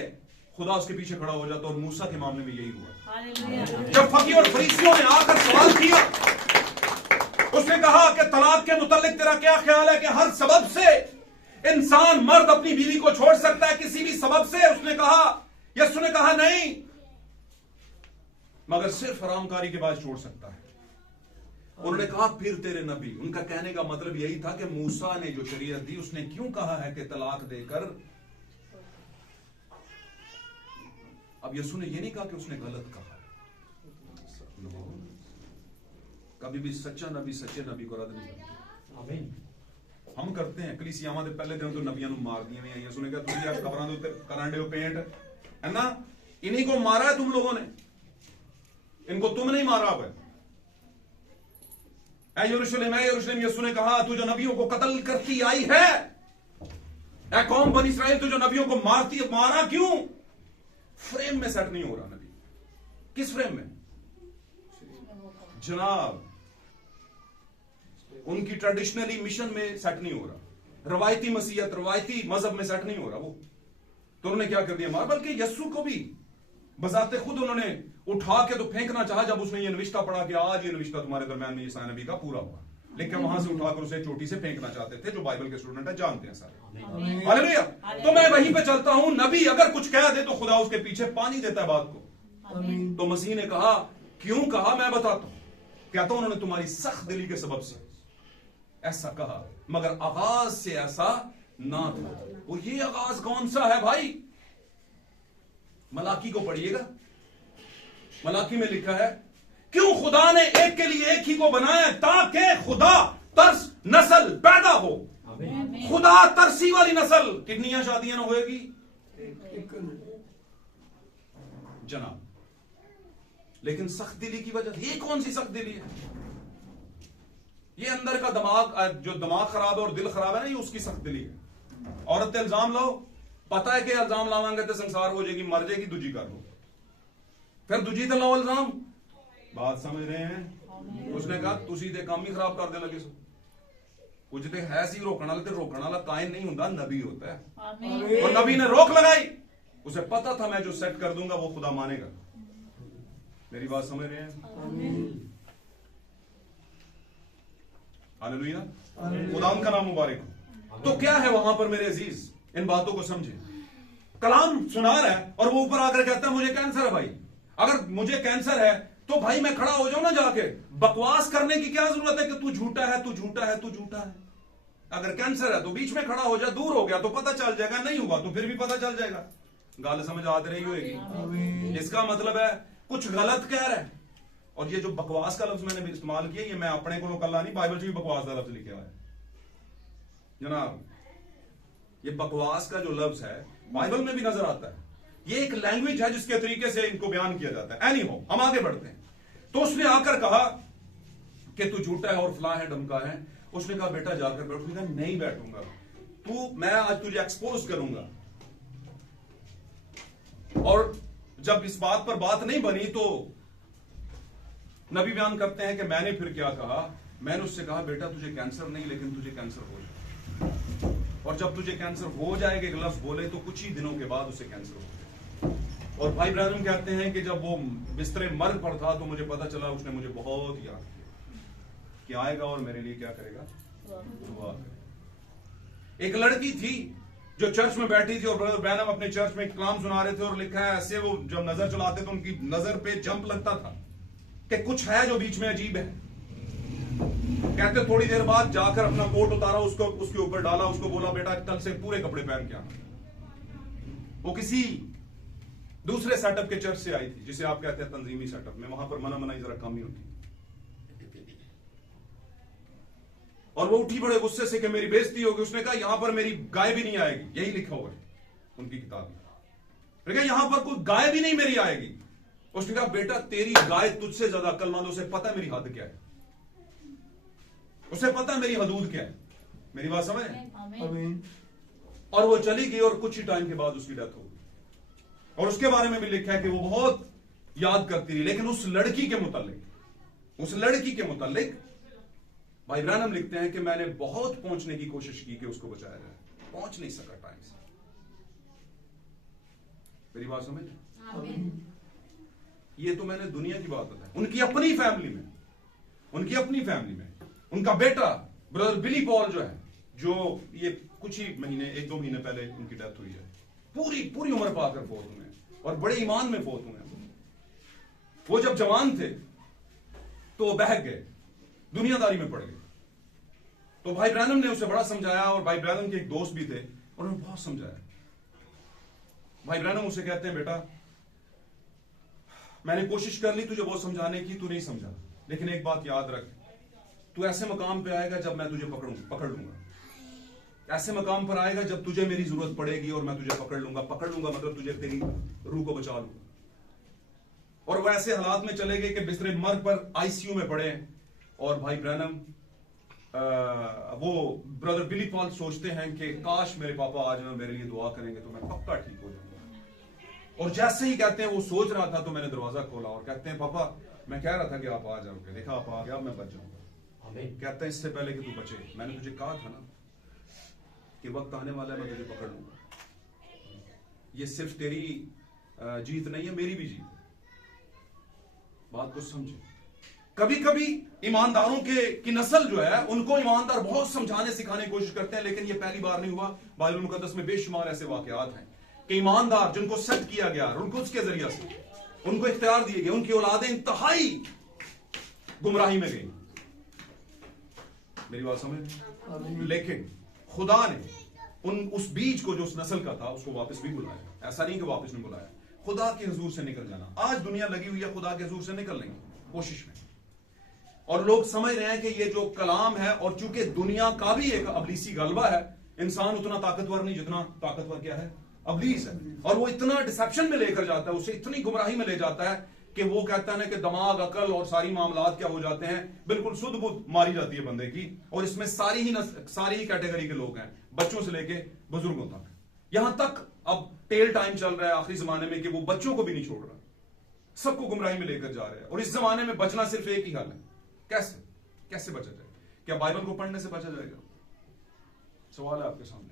खुदा उसके पीछे खड़ा हो जाता। और मूसा के मामले में यही हुआ। हालेलुया। जब फकीर और फरीसियों ने आकर सवाल किया, उसने कहा कि तलाक के मुतालिक तेरा क्या ख्याल है कि हर सबब से इंसान, मर्द अपनी बीवी को छोड़ सकता है, किसी भी सबब से? उसने कहा, यीशु ने कहा नहीं, मगर सिर्फ हरामकारी के बाद छोड़ सकता है। उन्होंने कहा फिर तेरे नबी, उनका कहने का मतलब यही था कि मूसा ने जो शरीयत दी उसने क्यों कहा है कि तलाक देकर। अब यीशु ने यह नहीं कहा कि उसने गलत कहा। कभी भी सच्चा नबी सच्चे नबी को रद्द नहीं करता। आमीन। हम करते हैं, कलीसियावां दे पहले दिन तो नबियां नु मार दिए हैं। यीशु ने कहा तुम यार कबरां दे उत्ते करांडे हो पेंट है ना, इन्हीं को मारा है तुम लोगों ने, इनको तुम नहीं मारा। अब ऐ यरूशलेम, ऐ यरूशलेम, यीशु ने कहा तू जो नबियों को कत्ल करती आई है, ऐ कौम बनी इस्राएल, तू जो नबियों को मारती है, मारा क्यों? फ्रेम में सेट नहीं हो रहा नबी। किस फ्रेम में? जनाब उनकी ट्रेडिशनली मिशन में सेट नहीं हो रहा, रवायती मसीहत रवायती मजहब में सेट नहीं हो रहा वो, तो उन्होंने क्या कर दिया मार, बल्कि यस्सु को भी बजाते खुद उन्होंने उठा के तो फेंकना चाहा जब उसने ये नविश्ता पढ़ा कि आज ये नविश्ता तुम्हारे दरमियान में ईसा नबी का पूरा हुआ, लेकिन वहां से उठाकर उसे चोटी से फेंकना चाहते थे। जो बाइबल के स्टूडेंट है जानते हैं सारे। हालेलुया। तो मैं वहीं पे चलता हूं, नबी अगर कुछ कह दे तो खुदा उसके पीछे पानी देता है बात को। आमीन। तो मसीह ने कहा, क्यों कहा मैं बताता हूं, कहता हूं उन्होंने तुम्हारी सख्त दिली के सबब से ऐसा कहा, मगर आगाज से ऐसा ना था। वो ये आगाज कौन सा है भाई? मलाकी को पढ़िएगा, मलाकी में लिखा है, क्यों खुदा ने एक के लिए एक ही को बनाया ताकि खुदा तरस नस्ल पैदा हो। आमीन। खुदा तरसी वाली नस्ल, कितनी शादियां ना होएगी जनाब, लेकिन सख्त दिली की वजह, ये कौन सी सख्त दिली है? ये अंदर का दिमाग, जो दिमाग खराब है और दिल खराब है ना, ये उसकी सख्त दिली है। औरत इल्जाम लो, पता है कि इल्जाम लावांगे तो संसार हो जाएगी, मर जाएगी, दूजी कर लो, फिर दूजी तो लाओ इल्जाम। बात समझ रहे हैं? उसने कहा तुसी ते काम ही खराब कर दे लगे सो, कुछ ते है सी रोकने वाले, ते रोकने वाला कायन नहीं होता, नबी होता है। और नबी ने रोक लगाई, उसे पता था मैं जो सेट कर दूंगा वो खुदा मानेगा। मेरी बात समझ रहे हैं? हालेलुया, खुदा उनका नाम मुबारक हो। तो क्या है वहां पर मेरे अजीज, इन बातों को समझे। कलाम सुना रहा है और वो ऊपर आकर कहता है मुझे कैंसर है भाई, अगर मुझे कैंसर है तो भाई मैं खड़ा हो जाऊं ना जाके, बकवास करने की क्या जरूरत है कि तू झूठा है, तू झूठा है, तू झूठा है। अगर कैंसर है तो बीच में खड़ा हो जा, दूर हो गया तो पता चल जाएगा, नहीं हुआ तो फिर भी पता चल जाएगा। गाल समझ आती रही होगी। इसका मतलब है कुछ गलत कह रहा है। और ये जो बकवास का लफ्ज मैंने इस्तेमाल किया, ये मैं अपने को कल्ला नहीं, बाइबल से भी बकवास का लफ्ज लिखा हुआ है जनाब। ये बकवास का जो लफ्ज है बाइबल में भी नजर आता है। ये एक लैंग्वेज है जिसके तरीके से इनको बयान किया जाता है। एनी हो, हम आगे बढ़ते हैं। तो उसने आकर कहा कि तू झूठा है और फला है, डमका है। उसने कहा बेटा जाकर बैठ। उसने कहा नहीं बैठूंगा, तू, मैं आज तुझे एक्सपोज करूंगा। और जब इस बात पर बात नहीं बनी तो नबी बयान करते हैं कि मैंने फिर क्या कहा, मैंने उससे कहा बेटा तुझे कैंसर नहीं, लेकिन तुझे कैंसर हो जाए, और जब तुझे कैंसर हो जाएगा, एक लफ्ज बोले तो कुछ ही दिनों के बाद उसे कैंसर हो जाए। और भाई ब्रैनम कहते हैं कि जब वो बिस्तरे मर्ग पर था तो मुझे पता चला उसने मुझे बहुत याद किया कि आएगा और मेरे लिए क्या करेगा, दुआ करेगा। एक लड़की थी जो चर्च में बैठी थी और ब्रदर ब्रैनम अपने चर्च में कलाम सुना रहे थे और लिखा है ऐसे, वो जब नजर चलाते तो उनकी नजर पे जंप लगता था कि कुछ है जो बीच में अजीब है। कहते थोड़ी देर बाद जाकर अपना कोट उतारा, उसको उसके ऊपर डाला, उसको बोला बेटा कल से पूरे कपड़े पहन के आना। वो किसी दूसरे सेटअप के चर्च से आई थी, जिसे आप कहते हैं तंजीमी सेटअप में। वहां पर मना मनाई जरा कम ही होती। और वो उठी बड़े गुस्से से कि मेरी बेइज्जती होगी। उसने कहा यहां पर मेरी गाय भी नहीं आएगी, यही लिखा हुआ है उनकी किताब में। यहां पर कोई गाय भी नहीं मेरी आएगी। उसने कहा बेटा तेरी गाय तुझसे ज्यादा अक्लमंद, उसे पता है मेरी हद क्या है, उसे पता है मेरी हदूद क्या है। मेरी बात समझ? आमीन। और वो चली गई और कुछ ही टाइम के बाद उसकी डेथ हो गई। और उसके बारे में भी लिखा है कि वो बहुत याद करती रही। लेकिन उस लड़की के मुतालिक भाई ब्रैनम लिखते हैं कि मैंने बहुत पहुंचने की कोशिश की कि उसको बचाया जाए, पहुंच नहीं सका टाइम से। मेरी बात समझ? ये तो मैंने दुनिया की बात बताई। उनकी अपनी फैमिली में उनका बेटा ब्रदर बिली पॉल जो है, जो ये कुछ ही महीने, 1-2 महीने पहले उनकी डेथ हुई है। पूरी उम्र पाकर फौत हुए हैं और बड़े ईमान में फौत हुए हैं। वो जब जवान थे तो वो बहक गए, दुनियादारी में पड़ गए। तो भाई ब्रैनम ने उसे बड़ा समझाया, और भाई ब्रैनम के एक दोस्त भी थे, उन्होंने बहुत समझाया। भाई ब्रैनम उसे कहते हैं बेटा मैंने कोशिश कर ली तुझे बहुत समझाने की, तू नहीं समझा, लेकिन एक बात याद रख, तू ऐसे मकाम पे आएगा जब मैं तुझे पकड़ लूंगा। ऐसे मकाम पर आएगा जब तुझे मेरी जरूरत पड़ेगी और मैं तुझे पकड़ लूंगा मतलब तुझे तेरी रूह को बचा लूंगा। और वो ऐसे हालात में चले गए कि बिस्तरे मर्ग पर आईसीयू में पड़े। और भाई ब्रैनम वो ब्रदर बिली पॉल सोचते हैं कि काश मेरे पापा आज ना मेरे लिए दुआ करेंगे तो मैं पक्का ठीक हो जाऊंगा। और जैसे ही कहते हैं वो सोच रहा था तो मैंने दरवाजा खोला और कहते हैं पापा मैं कह रहा था कि आप आ जाओगे, देखा आप आ गया, अब मैं बच जाऊंगा। आमीन। कहते हैं इससे पहले कि तू बचे, मैंने तुझे कहा था ना कि वक्त आने वाला है मैं तुझे पकड़ लूंगा। ये सिर्फ तेरी जीत नहीं है, मेरी भी जीत है। बात को समझे। कभी कभी ईमानदारों की नस्ल जो है उनको ईमानदार बहुत समझाने सिखाने की कोशिश करते हैं, लेकिन ये पहली बार नहीं हुआ। बाइबल मुकद्दस में बेशुमार ऐसे वाकयात हैं कि ईमानदार जिनको सेट किया गया, उनको उसके जरिए से उनको इख्तियार दिए गए, उनकी औलादें इंतहाई गुमराही में गई। मेरी बात समझ। लेकिन खुदा ने उस बीज को जो उस नस्ल का था उसको वापस भी बुलाया। ऐसा नहीं कि वापस नहीं बुलाया, खुदा के हुजूर से निकल जाना। आज दुनिया लगी हुई है खुदा के हुजूर से निकलने की कोशिश में, और लोग समझ रहे हैं कि ये जो कलाम है, और चूंकि दुनिया का भी एक अबलीसी गलबा है, इंसान उतना ताकतवर नहीं जितना ताकतवर क्या है, अबलीस है। और वो इतना डिसेप्शन में लेकर जाता है, उसे इतनी गुमराही में ले जाता है कि वो कहता है ना कि दिमाग, अकल और सारी मामलात क्या हो जाते हैं, बिल्कुल सुध बुध मारी जाती है बंदे की। और इसमें सारी ही कैटेगरी के लोग हैं, बच्चों से लेके बुजुर्गों तक। यहां तक अब टेल टाइम चल रहा है आखिरी जमाने में कि वो बच्चों को भी नहीं छोड़ रहा, सबको गुमराही में लेकर जा रहे हैं। और इस जमाने में बचना सिर्फ एक ही हल है। कैसे बचा जाए? क्या बाइबल को पढ़ने से बचा जाएगा? सवाल है आपके सामने।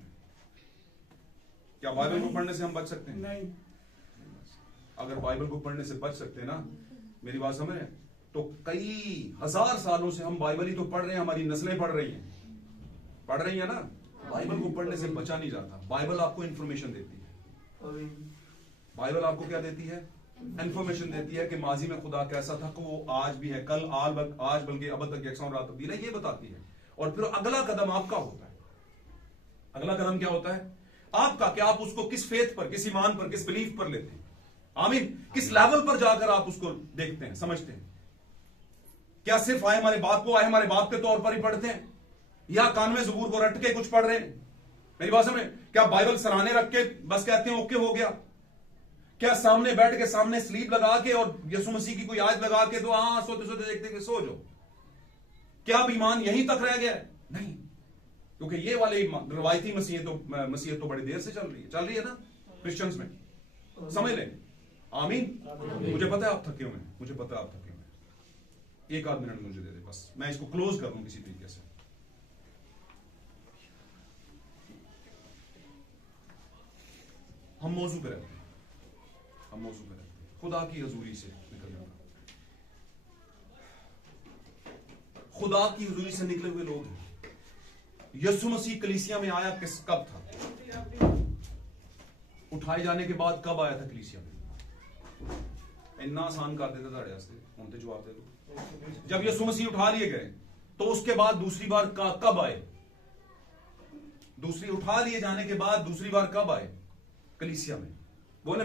क्या बाइबल को पढ़ने से हम बच सकते हैं? नहीं। अगर बाइबल को पढ़ने से बच सकते हैं ना, मेरी बात समझ रहे हैं, तो कई हजार सालों से हम बाइबल ही तो पढ़ रहे हैं, हमारी नस्लें पढ़ रही है ना। बाइबल को पढ़ने से बचा नहीं जाता। बाइबल आपको इंफॉर्मेशन देती है। बाइबल आपको क्या देती है? इंफॉर्मेशन देती है कि माजी में खुदा कैसा था, कि वो आज भी है, कल आज बल्कि अब तक यकसा रात तब्दील है, ये बताती है। और फिर अगला कदम आपका होता है। अगला कदम क्या होता है आपका? कि आप उसको किस फेथ पर, किस ईमान पर, किस बिलीफ पर लेते हैं। आमीन। किस लेवल पर जाकर आप उसको देखते हैं, समझते हैं। क्या सिर्फ आए हमारे बाप के तौर पर ही पढ़ते हैं, या कानवे ज़बूर को रट के कुछ पढ़ रहे हैं? मेरी बात समझ। क्या बाइबल सराहने रख के बस कहते हैं ओके हो गया? क्या सामने बैठ के सामने स्लीप लगा के और यीशु मसीह की कोई याद लगा के तो सोते सोते देखते कि सो जाओ? क्या अब ईमान यहीं तक रह गया है? नहीं, क्योंकि ये वाले रवायती मसीहत तो बड़ी देर से चल रही है ना क्रिश्चियंस में, समझ लें। आमीन। मुझे पता है आप थके हुए हैं, मुझे पता है आप थके हुए हैं। एक आध मिनट मुझे दे दे बस, मैं इसको क्लोज कर दूं किसी तरीके से। हम मौजू पे रहते हैं, खुदा की हजूरी से निकल जाना। खुदा की हजूरी से निकले हुए लोग हैं। यीशु मसीह कलीसिया में आया कब था? उठाए जाने के बाद कब आया था कलीसिया में? इन्ना आसान कर देता था उनते जवाब दे दो। जब यीशु मसीह उठा लिए गए तो उसके बाद दूसरी बार कब आए? उठा लिए जाने के बाद दूसरी बार कब आए कलीसिया में? बोले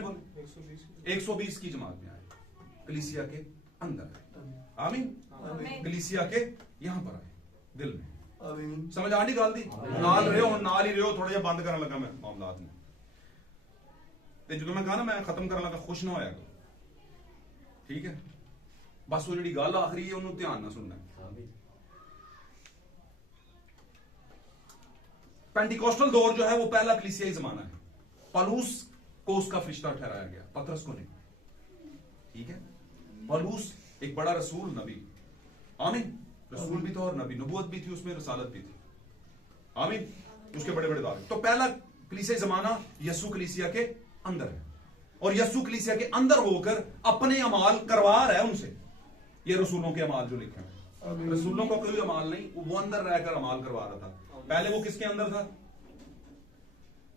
120 की जमात में आए, कलीसिया के अंदर। आमीन। कलीसिया के यहां पर आए, दिल में। समझ आनी गाल दी? नाल रहे हो थोड़ा जिहा बंद करने लगा मैं मामलात में। जो मैं कहा ना मैं खत्म करने लगा, खुश ना होया करो, ठीक है? बस वो जी गल आखिरी है उन्होंने ध्यान ना सुनना। पेंटिकोस्टल दौर जो है वो पहला कलीसियाई जमाना है। पौलुस को उसका फरिश्ता ठहराया गया, पतरस को नहीं, ठीक है? पौलुस एक बड़ा रसूल, नबी। आमीन। रसूल भी था और नबी, नबूवत भी थी उसमें, रसालत भी थी। आमीन। उसके बड़े बड़े दावे। तो पहला कलीसियाई जमाना यीशु कलीसिया के अंदर है, और यीशु कलीसिया के अंदर होकर अपने अमाल करवा रहा है उनसे। ये रसूलों के अमाल जो लिखे हैं, रसूलों का कोई अमाल नहीं, वो अंदर रहकर अमाल करवा रहा था। पहले वो किसके अंदर था?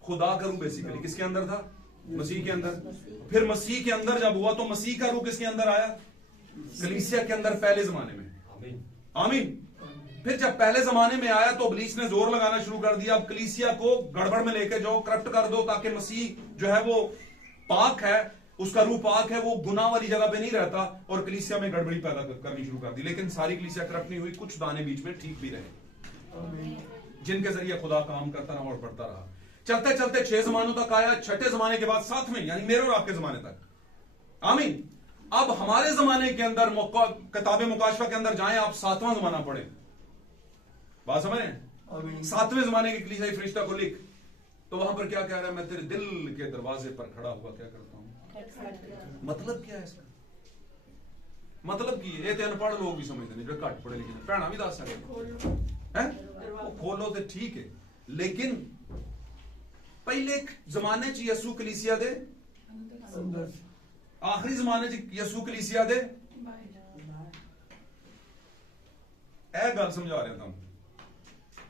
खुदा का रूह बेसिकली किसके अंदर था? मसीह के अंदर। फिर मसीह के अंदर जब हुआ तो मसीह का रूह किसके अंदर आया? कलीसिया के अंदर, पहले जमाने में। आमीन। फिर जब पहले जमाने में आया तो इब्लीस ने जोर लगाना शुरू कर दिया, अब कलीसिया को गड़बड़ में लेके जाओ, करप्ट कर दो, ताकि मसीह जो है वो पाक है, उसका रूह पाक है, वो गुनाह वाली जगह पे नहीं रहता, और कलीसिया में गड़बड़ी पैदा करनी शुरू कर दी। लेकिन सारी कलीसिया करप्ट नहीं हुई, कुछ दाने बीच में ठीक भी रहे, जिनके जरिए खुदा काम करता रहा और बढ़ता रहा। चलते चलते 6 जमानों तक आया, 6ठे जमाने के बाद 7वें यानी मेरे और आपके जमाने तक। आमीन। अब हमारे जमाने के अंदर किताब मुकाशफा के अंदर जाएं आप, 7वां जमाना पढ़े, बात समझ रहे हैं? 7वें जमाने के कलीसियाई फरिश्ता को लिख, तो वहां पर क्या कह रहा है? मैं तेरे दिल के दरवाजे पर खड़ा हुआ क्या करता हूं? मतलब क्या है इसका? मतलब की ये तो अनपढ़ लोग भी समझते हैं, जो घट पढ़े लिखे भैन भी दस सकते हैं। खोलो तो ठीक है, लेकिन पहले जमाने च यसू कलीसिया दे, अंदर आखिरी जमाने च यसू कलीसिया दे, ए गल समझा रहे तुम,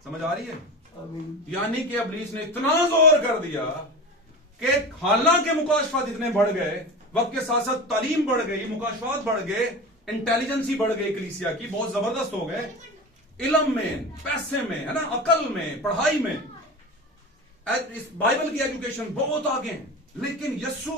समझ आ रही है? आमीन यानी कि इब्लीस ने इतना जोर कर दिया कि हालांकि मुकाशफात इतने बढ़ गए, वक्त के साथ साथ तालीम बढ़ गई, मुकाशफात बढ़ गए, इंटेलिजेंसी बढ़ गई कलीसिया की, बहुत जबरदस्त हो गए इल्म में, पैसे में, है ना, अकल में, पढ़ाई में, इस बाइबल की एजुकेशन बहुत आगे है, लेकिन यस्सु